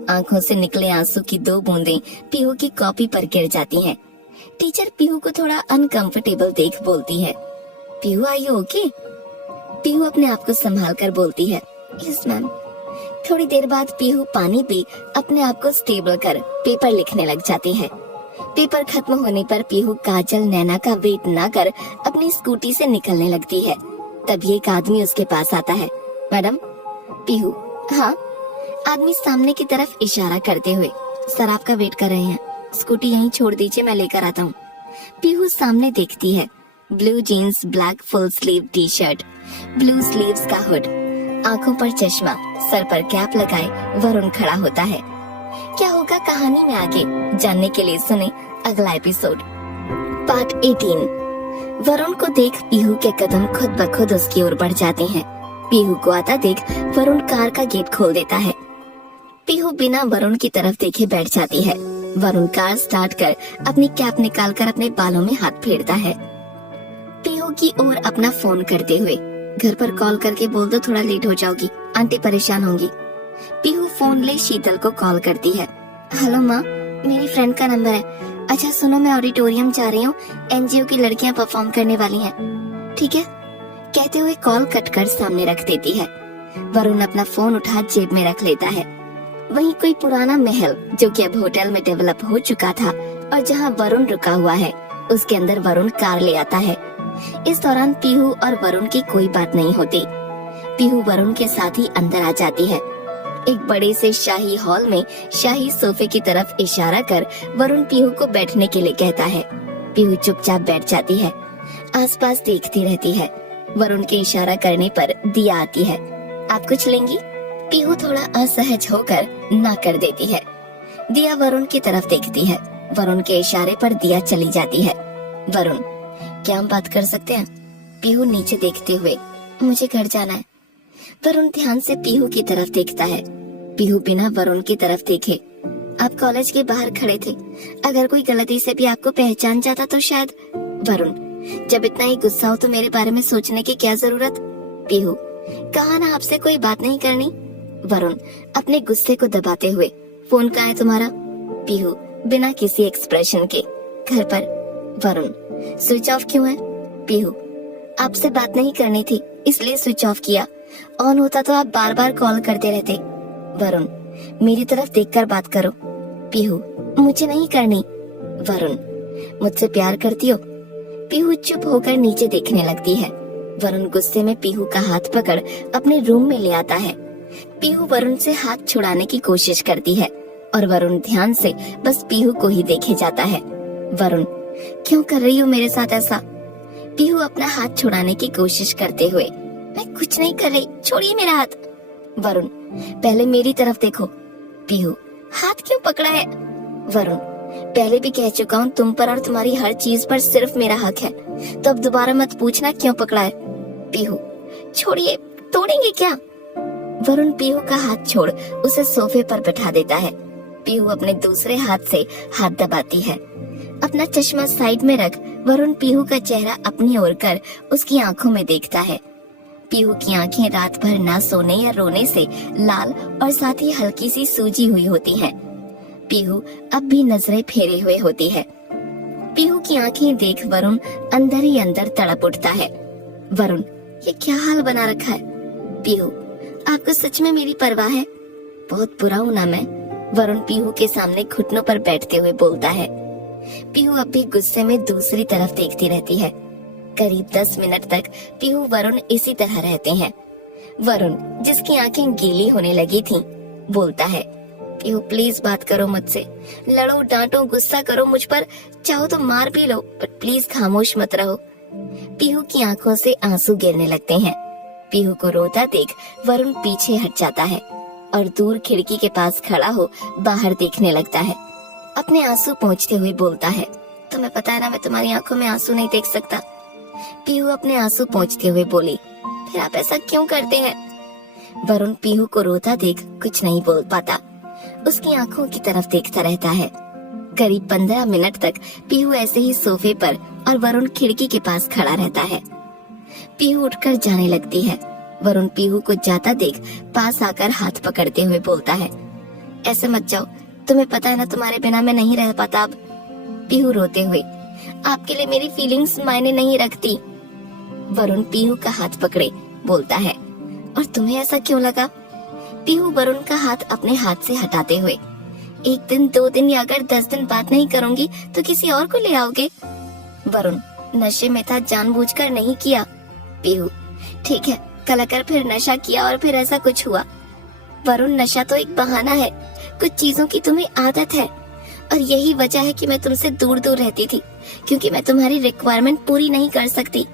आंखों से निकले आंसू की 2 बूंदें पीहू की कॉपी पर गिर जाती हैं। टीचर पीहू को थोड़ा अनकंफर्टेबल देख बोलती है, Pihu are you okay? Pihu अपने आप को संभाल कर बोलती है, यस मैम। थोड़ी देर बाद पीहू पानी पी अपने आप को स्टेबल कर पेपर लिखने लग जाती है। पेपर खत्म होने पर पीहू काजल नैना का वेट ना कर अपनी स्कूटी से निकलने लगती है। तभी एक आदमी उसके पास आता है। मैडम? पीहू, हाँ। आदमी सामने की तरफ इशारा करते हुए, सर आपका वेट कर रहे हैं, स्कूटी यहीं छोड़ दीजिए, मैं लेकर आता हूँ। पीहू सामने देखती है। Blue jeans, black full sleeve T shirt, blue sleeves का हुड, आंखों पर चश्मा, सर पर कैप लगाए वरुण खड़ा होता है। क्या होगा कहानी में आगे जानने के लिए सुने अगला एपिसोड। पार्ट 18। वरुण को देख पीहू के कदम खुद ब खुद उसकी ओर बढ़ जाते हैं। पीहू को आता देख वरुण कार का गेट खोल देता है। पीहू बिना वरुण की तरफ देखे बैठ जाती है। वरुण कार स्टार्ट कर अपनी कैप निकालकर अपने बालों में हाथ फेरता है। पीहू की ओर अपना फोन करते हुए, घर पर कॉल करके बोल दो थोड़ा लेट हो जाओगी, आंटी परेशान होंगी। पीहू फोन ले शीतल को कॉल करती है। हेलो माँ, मेरी फ्रेंड का नंबर है। अच्छा सुनो, मैं ऑडिटोरियम जा रही हूँ, एनजीओ की लड़कियाँ परफॉर्म करने वाली हैं, ठीक है? कहते हुए कॉल कट कर सामने रख देती है। वरुण अपना फोन उठा जेब में रख लेता है। वहीं कोई पुराना महल जो कि अब होटल में डेवलप हो चुका था और जहां वरुण रुका हुआ है, उसके अंदर वरुण कार ले आता है। इस दौरान पीहू और वरुण की कोई बात नहीं होती। पीहू वरुण के साथ ही अंदर आ जाती है। एक बड़े से शाही हॉल में शाही सोफे की तरफ इशारा कर वरुण पीहू को बैठने के लिए कहता है। पीहू चुपचाप बैठ जाती है, आसपास देखती रहती है। वरुण के इशारा करने पर दिया आती है। आप कुछ लेंगी? पीहू थोड़ा असहज होकर ना कर देती है। दिया वरुण की तरफ देखती है। वरुण के इशारे पर दिया चली जाती है। वरुण, क्या हम बात कर सकते हैं? पीहू नीचे देखते हुए, मुझे घर जाना है। वरुण ध्यान से पीहू की तरफ देखता है। पीहू बिना वरुण की तरफ देखे, आप कॉलेज के बाहर खड़े थे, अगर कोई गलती से भी आपको पहचान जाता तो शायद। वरुण, जब इतना ही गुस्सा हो तो मेरे बारे में सोचने की क्या जरूरत? पीहू, कहा ना आपसे कोई बात नहीं करनी। वरुण अपने गुस्से को दबाते हुए, फोन कहाँ है तुम्हारा? पीहू बिना किसी एक्सप्रेशन के, घर पर। वरुण, स्विच ऑफ क्यों है? पीहू, आपसे बात नहीं करनी थी इसलिए स्विच ऑफ किया, ऑन होता तो आप बार बार कॉल करते रहते। वरुण, मेरी तरफ देखकर बात करो। पीहू, मुझे नहीं करनी। वरुण, मुझसे प्यार करती हो? पीहू चुप होकर नीचे देखने लगती है। वरुण गुस्से में पीहू का हाथ पकड़ अपने रूम में ले आता है। पीहू वरुण से हाथ छुड़ाने की कोशिश करती है और वरुण ध्यान से बस पीहू को ही देखे जाता है। वरुण, क्यों कर रही हो मेरे साथ ऐसा? पीहू अपना हाथ छुड़ाने की कोशिश करते हुए, मैं कुछ नहीं कर रही, छोड़िए मेरा हाथ। वरुण, पहले मेरी तरफ देखो। पीहू, हाथ क्यों पकड़ा है? वरुण, पहले भी कह चुका हूँ तुम पर और तुम्हारी हर चीज पर सिर्फ मेरा हक है, तो अब दोबारा मत पूछना क्यों पकड़ा है। पीहू, छोड़िए, तोड़ेंगे क्या? वरुण पीहू का हाथ छोड़ उसे सोफे पर बैठा देता है। पीहू अपने दूसरे हाथ से हाथ दबाती है। अपना चश्मा साइड में रख वरुण पीहू का चेहरा अपनी ओर कर उसकी आंखों में देखता है। पीहू की आंखें रात भर ना सोने या रोने से लाल और साथ ही हल्की सी सूजी हुई होती हैं। पीहू अब भी नजरें फेरे हुए होती है। पीहू की आंखें देख वरुण अंदर ही अंदर तड़प उठता है। वरुण, ये क्या हाल बना रखा है? पीहू, आपको सच में मेरी परवाह है? बहुत बुरा हूँ ना मैं? वरुण पीहू के सामने घुटनों पर बैठते हुए बोलता है। पीहू अब भी गुस्से में दूसरी तरफ देखती रहती है। करीब 10 मिनट तक पीहू वरुण इसी तरह रहते हैं। वरुण, जिसकी आंखें गीली होने लगी थीं, बोलता है, पीहू प्लीज बात करो मुझसे, लड़ो डांटो गुस्सा करो मुझ पर, चाहो तो मार भी लो, पर प्लीज खामोश मत रहो। पीहू की आंखों से आंसू गिरने लगते हैं। पीहू को रोता देख वरुण पीछे हट जाता है और दूर खिड़की के पास खड़ा हो बाहर देखने लगता है। अपने आंसू पोंछते हुए बोलता है, तुम्हें पता है ना मैं तुम्हारी आंखों में आंसू नहीं देख सकता। पीहू अपने आंसू पोंछते हुए बोली, फिर आप ऐसा क्यों करते हैं? वरुण पीहू को रोता देख कुछ नहीं बोल पाता, उसकी आंखों की तरफ देखता रहता है। करीब 15 मिनट तक पीहू ऐसे ही सोफे पर और वरुण खिड़की के पास खड़ा रहता है। पीहू उठकर जाने लगती है। वरुण पीहू को जाता देख पास आकर हाथ पकड़ते हुए बोलता है, ऐसे मत जाओ, तुम्हें पता है ना तुम्हारे बिना मैं नहीं रह पाता अब। पीहू रोते हुए, आपके लिए मेरी फीलिंग्स मायने नहीं रखती। वरुण पीहू का हाथ पकड़े बोलता है, और तुम्हें ऐसा क्यों लगा? पीहू वरुण का हाथ अपने हाथ से हटाते हुए, 1 दिन 2 दिन या अगर 10 दिन बात नहीं करूंगी तो किसी और को ले आओगे? वरुण, नशे में था, जानबूझकर नहीं किया। पीहू, ठीक है, कल अगर फिर नशा किया और फिर ऐसा कुछ हुआ। वरुण, नशा तो एक बहाना है, कुछ चीजों की तुम्हें आदत है और यही वजह है कि मैं तुमसे दूर दूर रहती थी, क्योंकि मैं तुम्हारी रिक्वायरमेंट पूरी नहीं कर सकती,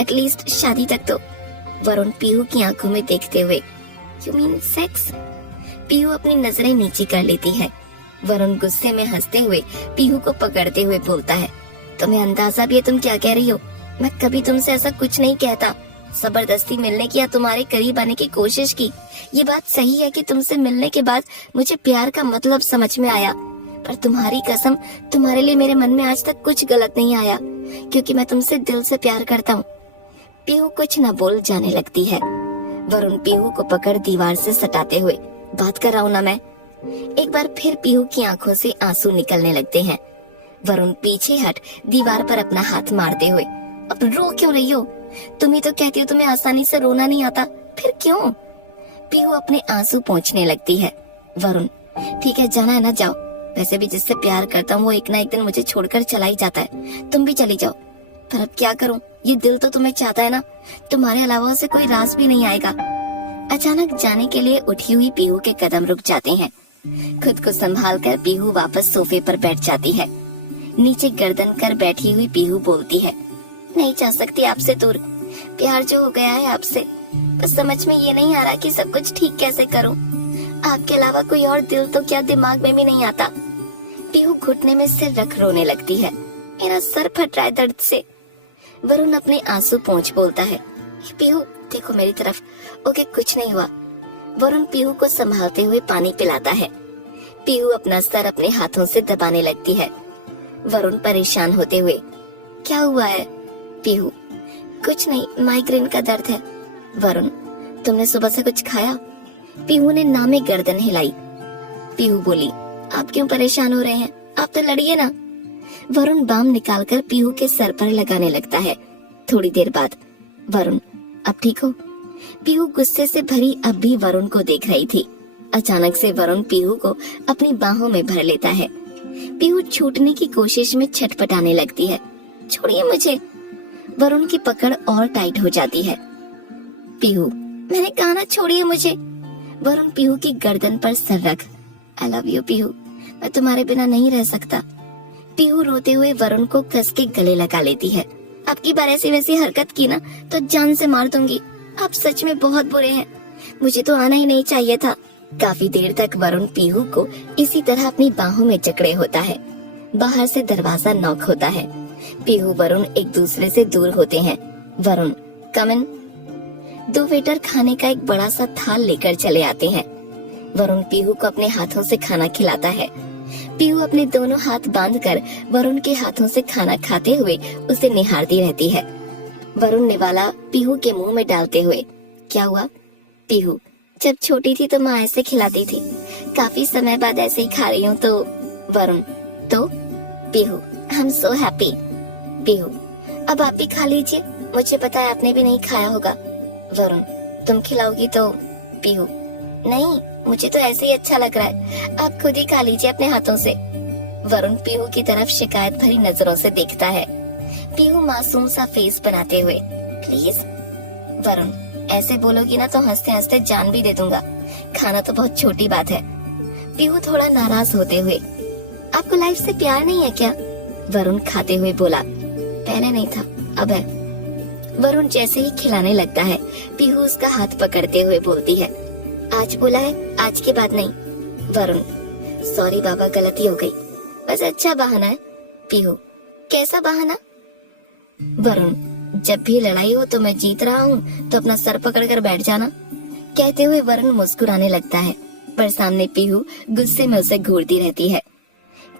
एटलीस्ट शादी तक तो। वरुण पीहू की आंखों में देखते हुए, यू मीन सेक्स? पीहू अपनी नजरें नीची कर लेती है। वरुण गुस्से में हंसते हुए पीहू को पकड़ते हुए बोलता है, तुम्हें अंदाजा भी है तुम क्या कह रही हो? मैं कभी तुमसे ऐसा कुछ नहीं कहता। जबरदस्ती मिलने की या तुम्हारे करीब आने की कोशिश की। ये बात सही है कि तुमसे मिलने के बाद मुझे प्यार का मतलब समझ में आया, पर तुम्हारी कसम, तुम्हारे लिए मेरे मन में आज तक कुछ गलत नहीं आया, क्योंकि मैं तुमसे दिल से प्यार करता हूँ। पीहू कुछ न बोल जाने लगती है। वरुण पीहू को पकड़ दीवार से सटाते हुए, बात कर रहा हूँ ना मैं। एक बार फिर पीहू की आंखों से आंसू निकलने लगते हैं। वरुण पीछे हट दीवार पर अपना हाथ मारते हुए, अब रो क्यों रही हो? तुम ही तो कहती हो तुम्हें आसानी से रोना नहीं आता, फिर क्यों? पीहू अपने आंसू पोंछने लगती है। वरुण, ठीक है जाना है ना जाओ, वैसे भी जिससे प्यार करता हूँ वो एक ना एक दिन मुझे छोड़कर चला ही जाता है, तुम भी चली जाओ। पर अब क्या करूँ, ये दिल तो तुम्हें चाहता है ना, तुम्हारे अलावा उसे कोई रास भी नहीं आएगा। अचानक जाने के लिए उठी हुई पीहू के कदम रुक जाते हैं। खुद को संभाल कर पीहू वापस सोफे पर बैठ जाती है। नीचे गर्दन कर बैठी हुई पीहू बोलती है, नहीं जा सकती आपसे दूर, प्यार जो हो गया है आपसे, बस समझ में ये नहीं आ रहा कि सब कुछ ठीक कैसे करूं। आपके अलावा कोई और दिल तो क्या दिमाग में भी नहीं आता। पीहू घुटने में सिर रख रोने लगती है, मेरा सर फट रहा है दर्द से। वरुण अपने आंसू पोंछ बोलता है, पीहू देखो मेरी तरफ, ओके कुछ नहीं हुआ। वरुण पीहू को संभालते हुए पानी पिलाता है। पीहू अपना सर अपने हाथों से दबाने लगती है। वरुण परेशान होते हुए, क्या हुआ है? पीहू, कुछ नहीं, माइग्रेन का दर्द है। वरुण, तुमने सुबह से कुछ खाया? पीहू ने ना में गर्दन हिलाई। पीहू बोली, आप क्यों परेशान हो रहे हैं, आप तो लड़िए ना। वरुण बाम निकालकर पीहू के सर पर लगाने लगता है। थोड़ी देर बाद, वरुण अब ठीक हो? पीहू गुस्से से भरी अब भी वरुण को देख रही थी। अचानक से वरुण पीहू को अपनी बाहों में भर लेता है। पीहू छूटने की कोशिश में छटपटाने लगती है, छोड़िए मुझे। वरुण की पकड़ और टाइट हो जाती है। पीहू, मैंने कहा ना छोड़िए मुझे। वरुण पीहू की गर्दन पर सर रख, आई लव यू पीहू, मैं तुम्हारे बिना नहीं रह सकता। पीहू रोते हुए वरुण को कस के गले लगा लेती है। अब की बार ऐसी वैसी हरकत की ना तो जान से मार दूंगी, आप सच में बहुत बुरे हैं, मुझे तो आना ही नहीं चाहिए था। काफी देर तक वरुण पीहू को इसी तरह अपनी बाहों में जकड़े होता है। बाहर से दरवाजा नॉक होता है। पीहू वरुण एक दूसरे से दूर होते हैं। वरुण, कम इन। दो वेटर खाने का एक बड़ा सा थाल लेकर चले आते हैं। वरुण पीहू को अपने हाथों से खाना खिलाता है। पीहू अपने दोनों हाथ बांधकर वरुण के हाथों से खाना खाते हुए उसे निहारती रहती है। वरुण निवाला पीहू के मुंह में डालते हुए, क्या हुआ? पीहू, जब छोटी थी तो माँ ऐसे खिलाती थी, काफी समय बाद ऐसे ही खा रही हूँ तो। वरुण, तो? Pihu, I am so happy. Pihu, अब आप भी खा लीजिए, मुझे पता है आपने भी नहीं खाया होगा। वरुण, तुम खिलाओगी तो? पीहू, नहीं, मुझे तो ऐसे ही अच्छा लग रहा है, आप खुद ही खा लीजिए अपने हाथों से। वरुण पीहू की तरफ शिकायत भरी नजरों से देखता है। पीहू मासूम सा फेस बनाते हुए, प्लीज। वरुण, ऐसे बोलोगी ना तो हंसते हंसते जान भी दे दूंगा, खाना तो बहुत छोटी बात है। पीहू थोड़ा नाराज होते हुए, आपको लाइफ से प्यार नहीं है क्या? वरुण खाते हुए बोला, पहले नहीं था, अब है। वरुण जैसे ही खिलाने लगता है, पीहू उसका हाथ पकड़ते हुए बोलती है, आज बोला है, आज के बाद नहीं। वरुण, सॉरी बाबा, गलती हो गई, बस अच्छा बहाना है। पीहू, कैसा बहाना? वरुण, जब भी लड़ाई हो तो मैं जीत रहा हूँ तो अपना सर पकड़ कर बैठ जाना। कहते हुए वरुण मुस्कुराने लगता है, पर सामने पीहू गुस्से में उसे घूरती रहती है।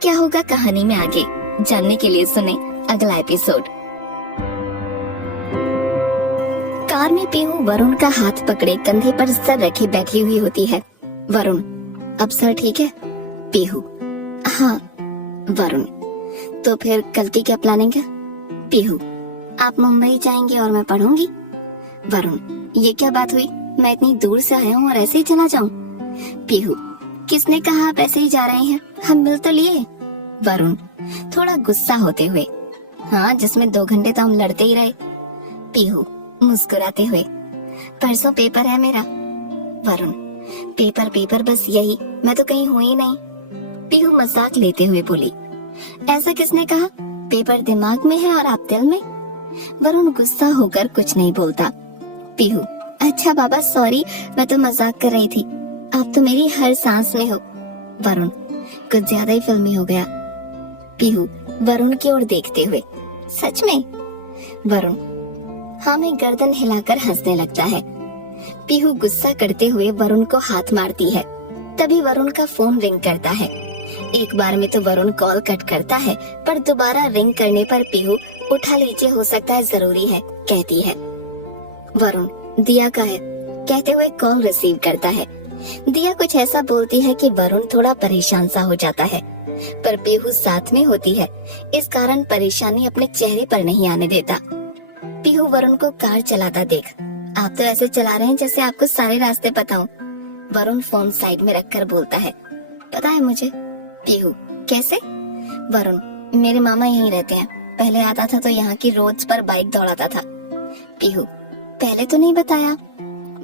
क्या होगा कहानी में आगे जानने के लिए सुने अगला एपिसोड। कार में पीहू वरुण का हाथ पकड़े कंधे पर सर रखे बैठी हुई होती है। वरुण, अब सर ठीक है? पीहू, हाँ। वरुण, तो फिर कल की क्या प्लानिंग है? पीहू, आप मुंबई जाएंगे और मैं पढ़ूंगी। वरुण, ये क्या बात हुई, मैं इतनी दूर से आया हूँ और ऐसे ही चला जाऊँ? पीहू, किसने कहा आप ऐसे ही जा रहे हैं, हम मिल तो लिए। वरुण थोड़ा गुस्सा होते हुए, हाँ जिसमें 2 घंटे तो हम लड़ते ही रहे। पीहू मुस्कुराते हुए, परसों पेपर है मेरा। वरुण, पेपर पेपर बस यही, मैं तो कहीं हुई नहीं। पीहू मजाक लेते हुए बोली, ऐसा किसने कहा, पेपर दिमाग में है और आप दिल में। वरुण गुस्सा होकर कुछ नहीं बोलता। पीहू, अच्छा बाबा सॉरी, मैं तो मजाक कर रही थी, आप तो मेरी हर सांस में हो। वरुण कुछ ज्यादा ही फिल्मी हो गया। पीहू वरुण की ओर देखते हुए, सच में? वरुण हाँ में गर्दन हिलाकर हंसने लगता है। पीहू गुस्सा करते हुए वरुण को हाथ मारती है। तभी वरुण का फोन रिंग करता है। एक बार में तो वरुण कॉल कट करता है, पर दोबारा रिंग करने पर पीहू उठा लीजिए, हो सकता है जरूरी है, कहती है। वरुण, दिया का है, कहते हुए कॉल रिसीव करता है। दिया कुछ ऐसा बोलती है कि वरुण थोड़ा परेशान सा हो जाता है, पर पीहू साथ में होती है, इस कारण परेशानी अपने चेहरे पर नहीं आने देता। पीहू वरुण को कार चलाता देख, आप तो ऐसे चला रहे हैं जैसे आपको सारे रास्ते पता हो। वरुण फोन साइड में रखकर बोलता है, पता है मुझे। पीहू, कैसे? वरुण, मेरे मामा यहीं रहते हैं, पहले आता था तो यहाँ की रोड्स पर बाइक दौड़ाता था। पीहू, पहले तो नहीं बताया।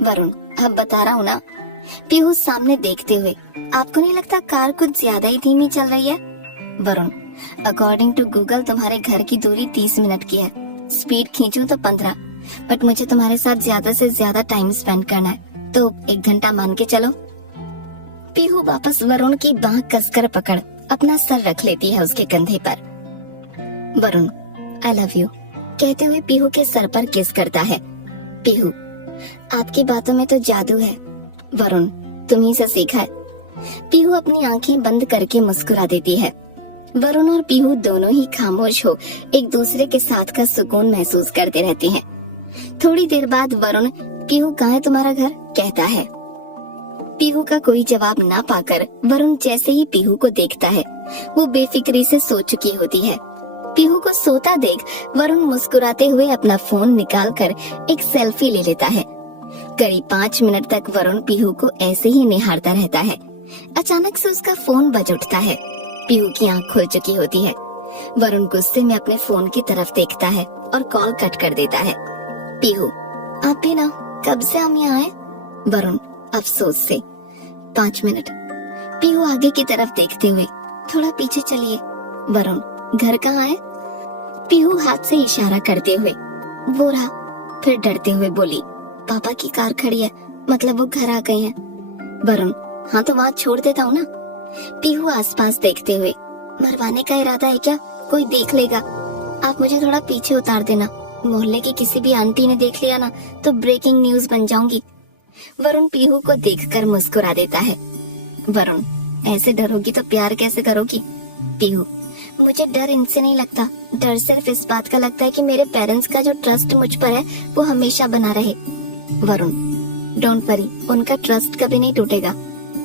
वरुण, अब बता रहा हूँ ना। पीहू सामने देखते हुए, आपको नहीं लगता कार कुछ ज्यादा ही धीमी चल रही है? वरुण, अकॉर्डिंग टू गूगल तुम्हारे घर की दूरी 30 मिनट की है, स्पीड खींचूं तो 15, बट मुझे तुम्हारे साथ ज्यादा से ज्यादा टाइम स्पेंड करना है, तो 1 घंटा मान के चलो। पीहू वापस वरुण की बांह कसकर पकड़ अपना सर रख लेती है उसके कंधे पर। वरुण, आई लव यू कहते हुए पीहू के सर पर किस करता है। पीहू, आपकी बातों में तो जादू है। वरुण, तुम्ही से सीखा है। पीहू अपनी आंखें बंद करके मुस्कुरा देती है। वरुण और पीहू दोनों ही खामोश हो एक दूसरे के साथ का सुकून महसूस करते रहते हैं। थोड़ी देर बाद वरुण, पीहू कहाँ है तुम्हारा घर, कहता है। पीहू का कोई जवाब ना पाकर वरुण जैसे ही पीहू को देखता है, वो बेफिक्री से सो चुकी होती है। पीहू को सोता देख वरुण मुस्कुराते हुए अपना फोन निकालकर एक सेल्फी ले लेता है। करीब 5 मिनट तक वरुण पीहू को ऐसे ही निहारता रहता है। अचानक से उसका फोन बज उठता है। पीहू की आंख खुल चुकी होती है। वरुण गुस्से में अपने फोन की तरफ देखता है और कॉल कट कर देता है। पीहू, आप भी ना, कब से हम यहाँ आए? वरुण अफसोस से, 5 मिनट। पीहू आगे की तरफ देखते हुए, थोड़ा पीछे चलिए। वरुण, घर कहाँ है? पीहू हाथ से इशारा करते हुए, वो रहा। फिर डरते हुए बोली, पापा की कार खड़ी है, मतलब वो घर आ गए हैं। वरुण, हाँ तो वहाँ छोड़ देता हूँ ना। पीहू आसपास देखते हुए, मरवाने का इरादा है क्या? कोई देख लेगा। आप मुझे थोड़ा पीछे उतार देना, मोहल्ले की किसी भी आंटी ने देख लिया ना तो ब्रेकिंग न्यूज बन जाऊंगी। वरुण पीहू को देखकर मुस्कुरा देता है। वरुण, ऐसे डरोगी तो प्यार कैसे करोगी? पीहू, मुझे डर इनसे नहीं लगता, डर सिर्फ इस बात का लगता है कि मेरे पेरेंट्स का जो ट्रस्ट मुझ पर है वो हमेशा बना रहे। वरुण, डोंट वरी, उनका ट्रस्ट कभी नहीं टूटेगा।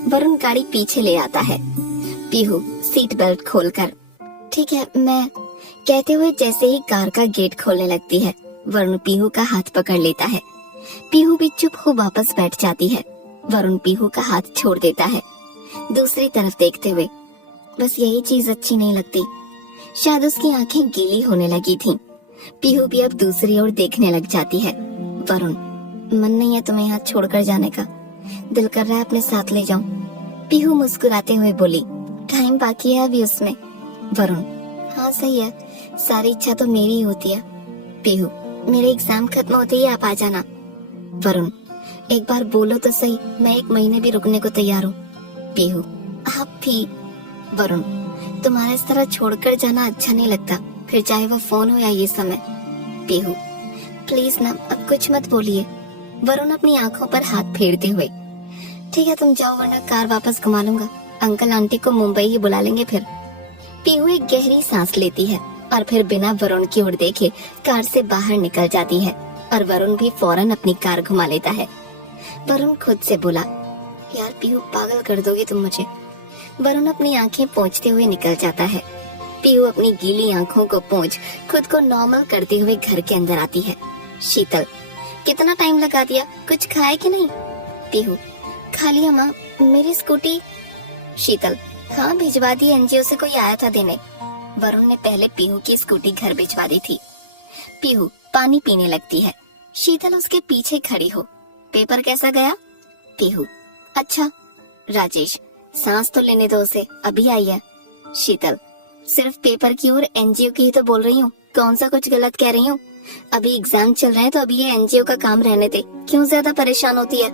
वरुण गाड़ी पीछे ले आता है। पीहू सीट बेल्ट खोलकर, ठीक है मैं, कहते हुए जैसे ही कार का गेट खोलने लगती है, वरुण पीहू का हाथ पकड़ लेता है। पीहू भी चुप हो वापस बैठ जाती है। वरुण पीहू का हाथ छोड़ देता है। दूसरी तरफ देखते हुए, बस यही चीज अच्छी नहीं लगती। शायद उसकी आंखें गीली होने लगी थीं। पीहू भी अब दूसरी ओर देखने लग जाती है। वरुण, मन नहीं है तुम्हें यहाँ छोड़कर जाने का, दिल कर रहा है अपने साथ ले जाऊं। पीहू मुस्कुराते हुए बोली, टाइम बाकी है अभी उसमें। वरुण, हाँ सही है, सारी इच्छा तो मेरी ही होती है। पीहू, मेरे एग्जाम खत्म होते ही आप आ जाना। वरुण, एक बार बोलो तो सही, मैं 1 महीने भी रुकने को तैयार हूँ। पीहू, आप भी। वरुण, तुम्हारा इस तरह छोड़कर जाना अच्छा नहीं लगता, फिर चाहे वो फोन हो या ये समय। पीहू, प्लीज ना, अब कुछ मत बोलिए। वरुण अपनी आंखों पर हाथ फेरते हुए, ठीक है तुम जाओ, वरना कार वापस घुमा लूंगा, अंकल आंटी को मुंबई ही बुला लेंगे फिर। पीहू एक गहरी सांस लेती है और फिर बिना वरुण की ओर देखे कार से बाहर निकल जाती है और वरुण भी फौरन अपनी कार घुमा लेता है। वरुण खुद से बोला, यार पीहू, पागल कर दोगे तुम मुझे। वरुण अपनी आंखें पोंछते हुए निकल जाता है। पीहू अपनी गीली आंखों को पोंछ खुद को नॉर्मल करते हुए घर के अंदर आती है। शीतल, कितना टाइम लगा दिया, कुछ खाए कि नहीं? पीहू, खा लिया माँ, मेरी स्कूटी। शीतल, हाँ भिजवा दी, एनजीओ से कोई आया था देने। वरुण ने पहले पीहू की स्कूटी घर भिजवा दी थी। पीहू पानी पीने लगती है। शीतल उसके पीछे खड़ी हो, पेपर कैसा गया? पीहू, अच्छा। राजेश, सांस तो लेने दो उसे, अभी आई है। शीतल, सिर्फ पेपर की और एनजीओ की ही तो बोल रही हूँ, कौन सा कुछ गलत कह रही हूँ? अभी एग्जाम चल रहे हैं तो अभी ये एनजीओ का काम रहने दे, क्यों ज्यादा परेशान होती है?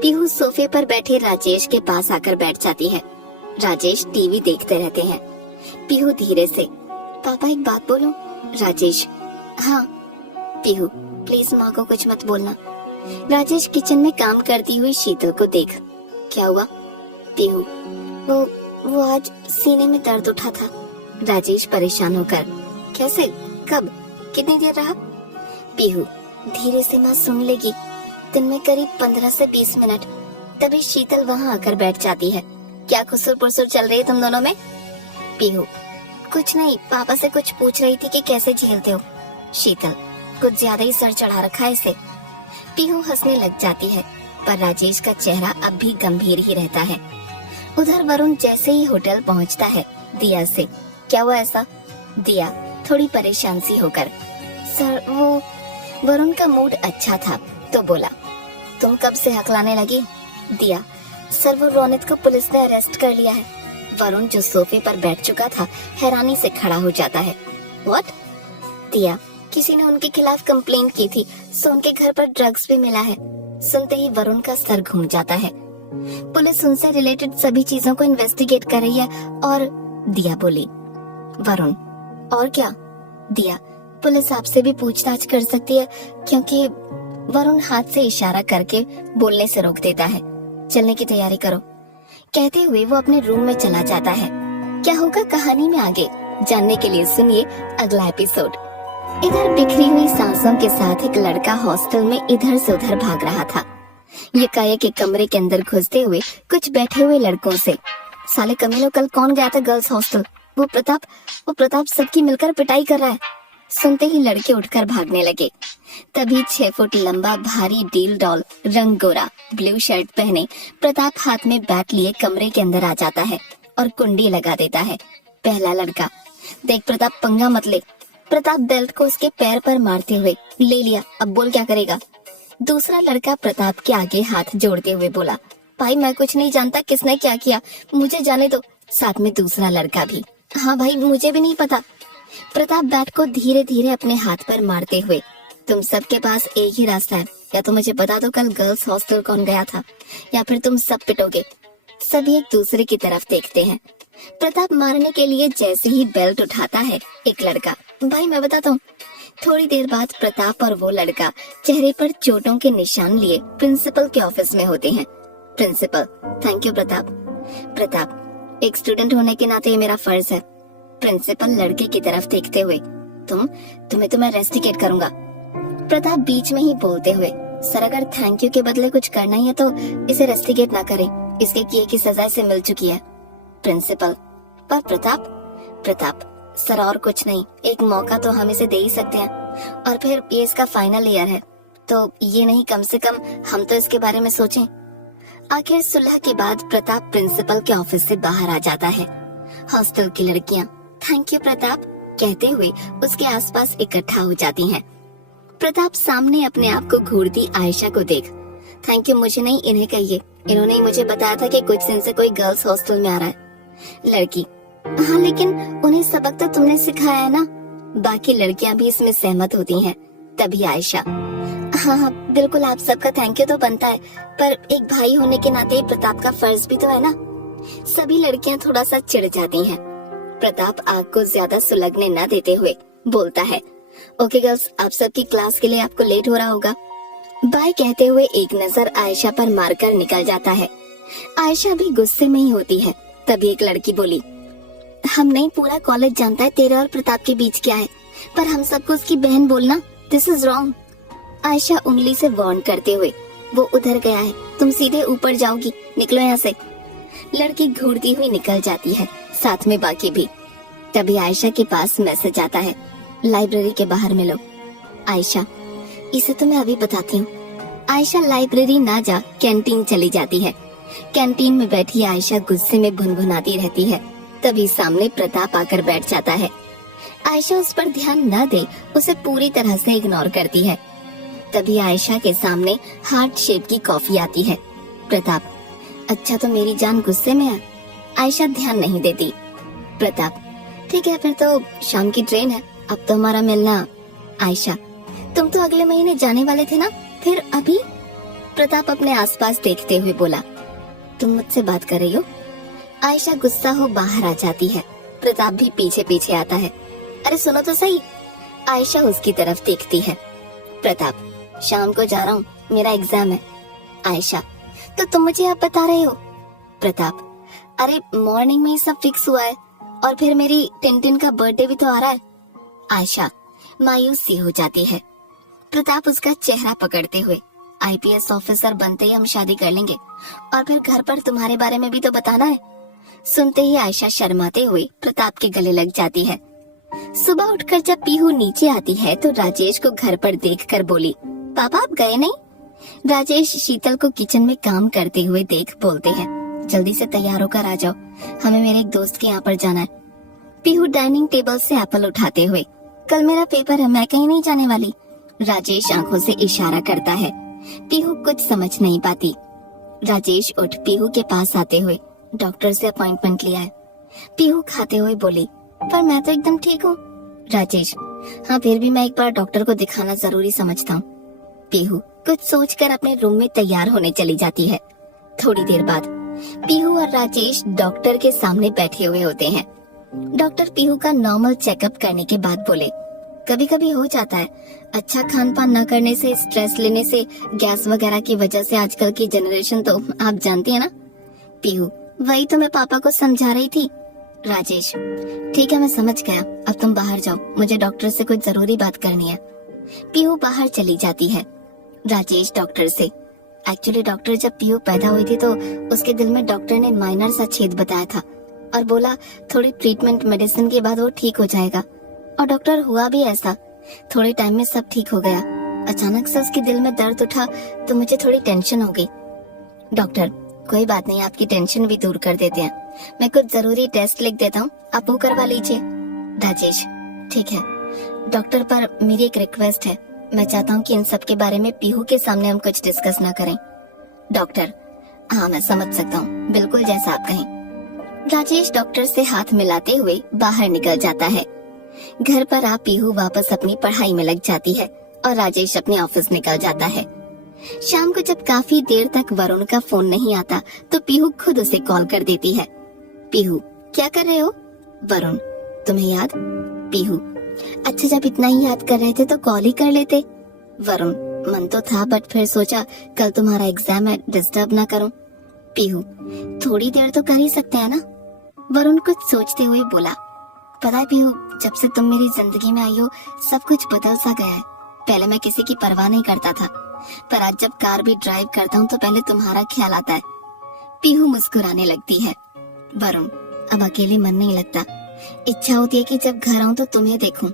पीहू सोफे पर बैठे राजेश के पास आकर बैठ जाती है। राजेश टीवी देखते रहते हैं। पीहू धीरे से, पापा एक बात बोलूं? राजेश, हाँ। पीहू, प्लीज माँ को कुछ मत बोलना। राजेश किचन में काम करती हुई शीतल को देख, क्या हुआ? पीहू, वो आज सीने में दर्द उठा था। राजेश परेशान होकर, कैसे, कब, कितनी देर रहा? पीहू, धीरे से माँ सुन लेगी, दिन में करीब 15 से 20 मिनट। तभी शीतल वहाँ आकर बैठ जाती है। क्या खुसुर पुसुर चल रही है तुम दोनों में? पीहू, कुछ नहीं, पापा से कुछ पूछ रही थी कि कैसे झेलते हो। शीतल, कुछ ज्यादा ही सर चढ़ा रखा है इसे। पीहू हंसने लग जाती है। पर राजेश का चेहरा अब भी गंभीर ही रहता है। उधर वरुण जैसे ही होटल पहुंचता है दिया से, क्या हुआ ऐसा? दिया थोड़ी परेशान सी होकर, सर वो। वरुण का मूड अच्छा था तो बोला, तुम कब से हकलाने लगी? दिया, सर वो रोनित को पुलिस ने अरेस्ट कर लिया है। वरुण जो सोफे पर बैठ चुका था हैरानी से खड़ा हो जाता है। व्हाट? दिया, किसी ने उनके खिलाफ कंप्लेंट की थी, सो उनके घर पर ड्रग्स भी मिला है। सुनते ही वरुण का सर घूम जाता है। पुलिस उनसे रिलेटेड सभी चीजों को इन्वेस्टिगेट कर रही है और दिया बोली। वरुण, और क्या? दिया, पुलिस आपसे भी पूछताछ कर सकती है क्योंकि वरुण हाथ से इशारा करके बोलने से रोक देता है। चलने की तैयारी करो, कहते हुए वो अपने रूम में चला जाता है। क्या होगा कहानी में आगे जानने के लिए सुनिए अगला एपिसोड। इधर बिखरी हुई सांसों के साथ एक लड़का हॉस्टल में इधर से उधर भाग रहा था। यकायक के कमरे के अंदर घुसते हुए कुछ बैठे हुए लड़कों से, साले कमीनों कल कौन गया था गर्ल्स हॉस्टल? वो प्रताप सबकी मिलकर पिटाई कर रहा है। सुनते ही लड़के उठकर भागने लगे। तभी 6 फुट लंबा भारी डील डॉल रंग गोरा ब्लू शर्ट पहने प्रताप हाथ में बैट लिए कमरे के अंदर आ जाता है और कुंडी लगा देता है। पहला लड़का, देख प्रताप पंगा मत ले। प्रताप बेल्ट को उसके पैर पर मारते हुए, ले लिया, अब बोल क्या करेगा? दूसरा लड़का प्रताप के आगे हाथ जोड़ते हुए बोला, भाई मैं कुछ नहीं जानता किसने क्या किया, मुझे जाने दो। साथ में दूसरा लड़का भी, हाँ भाई मुझे भी नहीं पता। प्रताप बैट को धीरे धीरे अपने हाथ पर मारते हुए, तुम सबके पास एक ही रास्ता है, या तो मुझे बता दो कल गर्ल्स हॉस्टल कौन गया था, या फिर तुम सब पिटोगे। सभी एक दूसरे की तरफ देखते हैं। प्रताप मारने के लिए जैसे ही बेल्ट उठाता है एक लड़का, भाई मैं बताता हूँ। थोड़ी देर बाद प्रताप और वो लड़का चेहरे पर चोटों के निशान लिए प्रिंसिपल के ऑफिस में होते हैं। प्रिंसिपल, थैंक यू प्रताप, एक स्टूडेंट होने के नाते ये मेरा फर्ज है। प्रिंसिपल लड़के की तरफ देखते हुए, तुम्हें तो मैं रेस्टिकेट करूंगा। प्रताप बीच में ही बोलते हुए, सर अगर थैंक यू के बदले कुछ करना ही है तो इसे रेस्टिकेट ना करें, इसके किए की सजा इसे मिल चुकी है। प्रिंसिपल, पर प्रताप सर और कुछ नहीं, एक मौका तो हम इसे दे ही सकते हैं, और फिर ये इसका फाइनल ईयर है तो ये नहीं कम से कम हम तो इसके बारे में सोचें। आखिर सुलह के बाद प्रताप प्रिंसिपल के ऑफिस से बाहर आ जाता है। हॉस्टल की लड़कियां थैंक यू प्रताप कहते हुए उसके आसपास इकट्ठा हो जाती हैं। प्रताप सामने अपने आप को घूरती आयशा को देख, थैंक यू मुझे नहीं इन्हें कहिए, इन्होंने ही मुझे बताया था कि कुछ दिन से कोई गर्ल्स हॉस्टल में आ रहा है। लड़की, हाँ लेकिन उन्हें सबक तो तुमने सिखाया है ना। बाकी लड़कियां भी इसमें सहमत होती हैं। तभी आयशा, हाँ बिल्कुल आप सबका थैंक यू तो बनता है, पर एक भाई होने के नाते प्रताप का फर्ज भी तो है ना। सभी लड़कियां थोड़ा सा चिढ़ जाती हैं। प्रताप आग को ज्यादा सुलगने न देते हुए बोलता है, ओके गर्ल्स, आप सबकी क्लास के लिए आपको लेट हो रहा होगा, बाय कहते हुए एक नजर आयशा पर मारकर निकल जाता है। आयशा भी गुस्से में ही होती है। तभी एक लड़की बोली, हम नहीं पूरा कॉलेज जानता है तेरे और प्रताप के बीच क्या है, पर हम सबको उसकी बहन बोलना, दिस इज रॉन्ग। आयशा उंगली से वार्न करते हुए, वो उधर गया है, तुम सीधे ऊपर जाओगी, निकलो यहाँ से। लड़की घूरती हुई निकल जाती है, साथ में बाकी भी। तभी आयशा के पास मैसेज आता है, लाइब्रेरी के बाहर मिलो। आयशा, इसे तो मैं अभी बताती हूँ। आयशा लाइब्रेरी ना जा कैंटीन चली जाती है। कैंटीन में बैठी आयशा गुस्से में भुनभुनाती रहती है। तभी सामने प्रताप आकर बैठ जाता है। आयशा उस पर ध्यान न दे उसे पूरी तरह से इग्नोर करती है। तभी आयशा के सामने हार्ट शेप की कॉफी आती है। प्रताप, अच्छा तो मेरी जान गुस्से में है। आयशा ध्यान नहीं देती। प्रताप, ठीक है फिर तो शाम की ट्रेन है, अब तो हमारा मिलना। आयशा, तुम तो अगले महीने जाने वाले थे ना, फिर अभी? प्रताप अपने आसपास देखते हुए बोला, तुम मुझसे बात कर रही हो? आयशा गुस्सा हो बाहर आ जाती है। प्रताप भी पीछे पीछे आता है। अरे सुनो तो सही। आयशा उसकी तरफ देखती है। प्रताप, शाम को जा रहा हूँ, मेरा एग्जाम है। आयशा, तो तुम मुझे अब बता रहे हो? प्रताप, अरे मॉर्निंग में ही सब फिक्स हुआ है, और फिर मेरी टिनटिन का बर्थडे भी तो आ रहा है। आयशा मायूस सी हो जाती है। प्रताप उसका चेहरा पकड़ते हुए, आईपीएस ऑफिसर बनते ही हम शादी कर लेंगे, और फिर घर पर तुम्हारे बारे में भी तो बताना है। सुनते ही आयशा शर्माते हुए प्रताप के गले लग जाती है। सुबह उठकर जब पीहू नीचे आती है तो राजेश को घर पर देखकर बोली, पापा आप गए नहीं? राजेश शीतल को किचन में काम करते हुए देख बोलते हैं, जल्दी से तैयार होकर आ जाओ, हमें मेरे एक दोस्त के यहाँ पर जाना है। पीहू डाइनिंग टेबल से एप्पल उठाते हुए, कल मेरा पेपर है, मैं कहीं नहीं जाने वाली। राजेश आंखों से इशारा करता है। पीहू कुछ समझ नहीं पाती। राजेश उठ पीहू के पास आते हुए, डॉक्टर से अपॉइंटमेंट लिया है। पीहू खाते हुए बोली, पर मैं तो एकदम ठीक हूँ। राजेश, हाँ फिर भी मैं एक बार डॉक्टर को दिखाना जरूरी समझता हूँ। पीहू कुछ सोचकर अपने रूम में तैयार होने चली जाती है। थोड़ी देर बाद पीहू और राजेश डॉक्टर के सामने बैठे हुए होते हैं। डॉक्टर पीहू का नॉर्मल चेकअप करने के बाद बोले, कभी कभी हो जाता है, अच्छा खान पान न करने से, स्ट्रेस लेने से, गैस वगैरह की वजह से आजकल की जनरेशन तो आप जानती है ना। पीहू, वही तो मैं पापा को समझा रही थी। राजेश, ठीक है मैं समझ गया, अब तुम बाहर जाओ, मुझे डॉक्टर से कुछ जरूरी बात करनी है। पीहू बाहर चली जाती है। राजेश डॉक्टर से, एक्चुअली डॉक्टर जब पीहू पैदा हुई थी तो उसके दिल में डॉक्टर ने माइनर सा छेद बताया था और बोला थोड़ी ट्रीटमेंट मेडिसिन के बाद वो ठीक हो जाएगा। और डॉक्टर हुआ भी ऐसा, थोड़े टाइम में सब ठीक हो गया। अचानक से उसके दिल में दर्द उठा तो मुझे थोड़ी टेंशन हो गई। डॉक्टर, कोई बात नहीं, आपकी टेंशन भी दूर कर देते हैं, मैं कुछ जरूरी टेस्ट लिख देता हूँ, आप वो करवा लीजिए। राजेश, ठीक है डॉक्टर, पर मेरी एक रिक्वेस्ट है, मैं चाहता हूँ कि इन सब के बारे में पीहू के सामने हम कुछ डिस्कस ना करें। डॉक्टर, हाँ मैं समझ सकता हूँ, बिल्कुल जैसा आप कहें। राजेश डॉक्टर से हाथ मिलाते हुए बाहर निकल जाता है। घर पर आ पीहू वापस अपनी पढ़ाई में लग जाती है और राजेश अपने ऑफिस निकल जाता है। शाम को जब काफी देर तक वरुण का फोन नहीं आता तो पीहू खुद उसे कॉल कर देती है। पीहू, क्या कर रहे हो? वरुण, तुम्हें याद? पीहू, अच्छा जब इतना ही याद कर रहे थे तो कॉल ही कर लेते। वरुण, मन तो था बट फिर सोचा कल तुम्हारा एग्जाम है, डिस्टर्ब ना करूं। पीहू, थोड़ी देर तो कर ही सकते हैं ना। वरुण कुछ सोचते हुए बोला, पता है पीहू, जब से तुम मेरी जिंदगी में आई हो सब कुछ बदल सा गया है। पहले मैं किसी की परवाह नहीं करता था, पर आज जब कार भी ड्राइव करता हूँ तो पहले तुम्हारा ख्याल आता है। पीहू मुस्कुराने लगती है। वरुण, अब अकेले मन नहीं लगता, इच्छा होती है कि जब घर आऊं तो तुम्हें देखूं।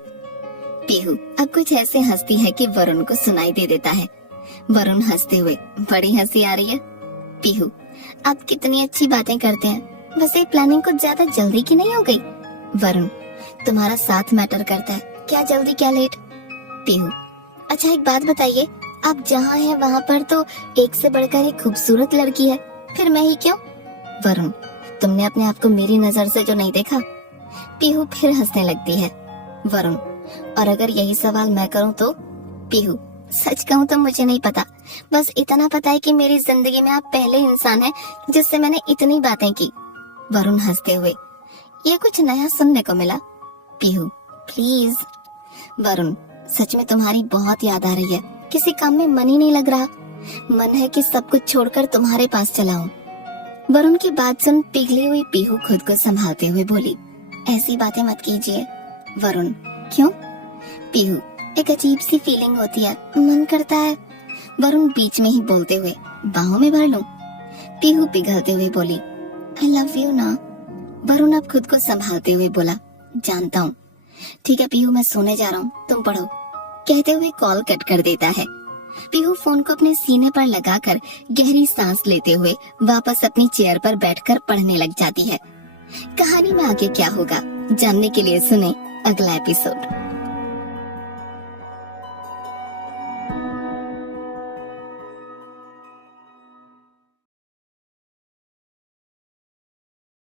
पीहू अब कुछ ऐसे हंसती है कि वरुण को सुनाई दे देता है। वरुण हंसते हुए, बड़ी हंसी आ रही है। पीहू, आप कितनी अच्छी बातें करते हैं, वैसे प्लानिंग कुछ ज्यादा जल्दी की नहीं हो गई? वरुण, तुम्हारा साथ मैटर करता है, क्या जल्दी क्या लेट। पीहू, अच्छा एक बात बताइए, आप जहाँ हैं वहाँ पर तो एक से बढ़कर एक खूबसूरत लड़की है, फिर मैं ही क्यों? वरुण, तुमने अपने आप को मेरी नजर से जो नहीं देखा। पीहू फिर हंसने लगती है। वरुण, और अगर यही सवाल मैं करूं तो? पीहू, सच कहूं तो मुझे नहीं पता, बस इतना पता है कि मेरी जिंदगी में आप पहले इंसान हैं जिससे मैंने इतनी बातें की। वरुण हंसते हुए, ये कुछ नया सुनने को मिला। पीहू, प्लीज। वरुण, सच में तुम्हारी बहुत याद आ रही है, किसी काम में मन ही नहीं लग रहा, मन है कि सब कुछ छोड़कर तुम्हारे पास चला हूं। वरुण की बात सुन पिघली हुई पीहू खुद को संभालते हुए बोली, ऐसी बातें मत कीजिए। वरुण, क्यों? पीहू, एक अजीब सी फीलिंग होती है, मन करता है। वरुण बीच में ही बोलते हुए, बाहों में भर लूं? पीहू पिघलते हुए बोली, आई लव यू ना। वरुण अब खुद को संभालते हुए बोला, जानता हूँ। ठीक है पीहू, मैं सोने जा रहा हूँ, तुम पढ़ो। कहते हुए कॉल कट कर देता है। पीहू फोन को अपने सीने पर लगाकर गहरी सांस लेते हुए वापस अपनी चेयर पर बैठकर पढ़ने लग जाती है। कहानी में आगे क्या होगा जानने के लिए सुने अगला एपिसोड।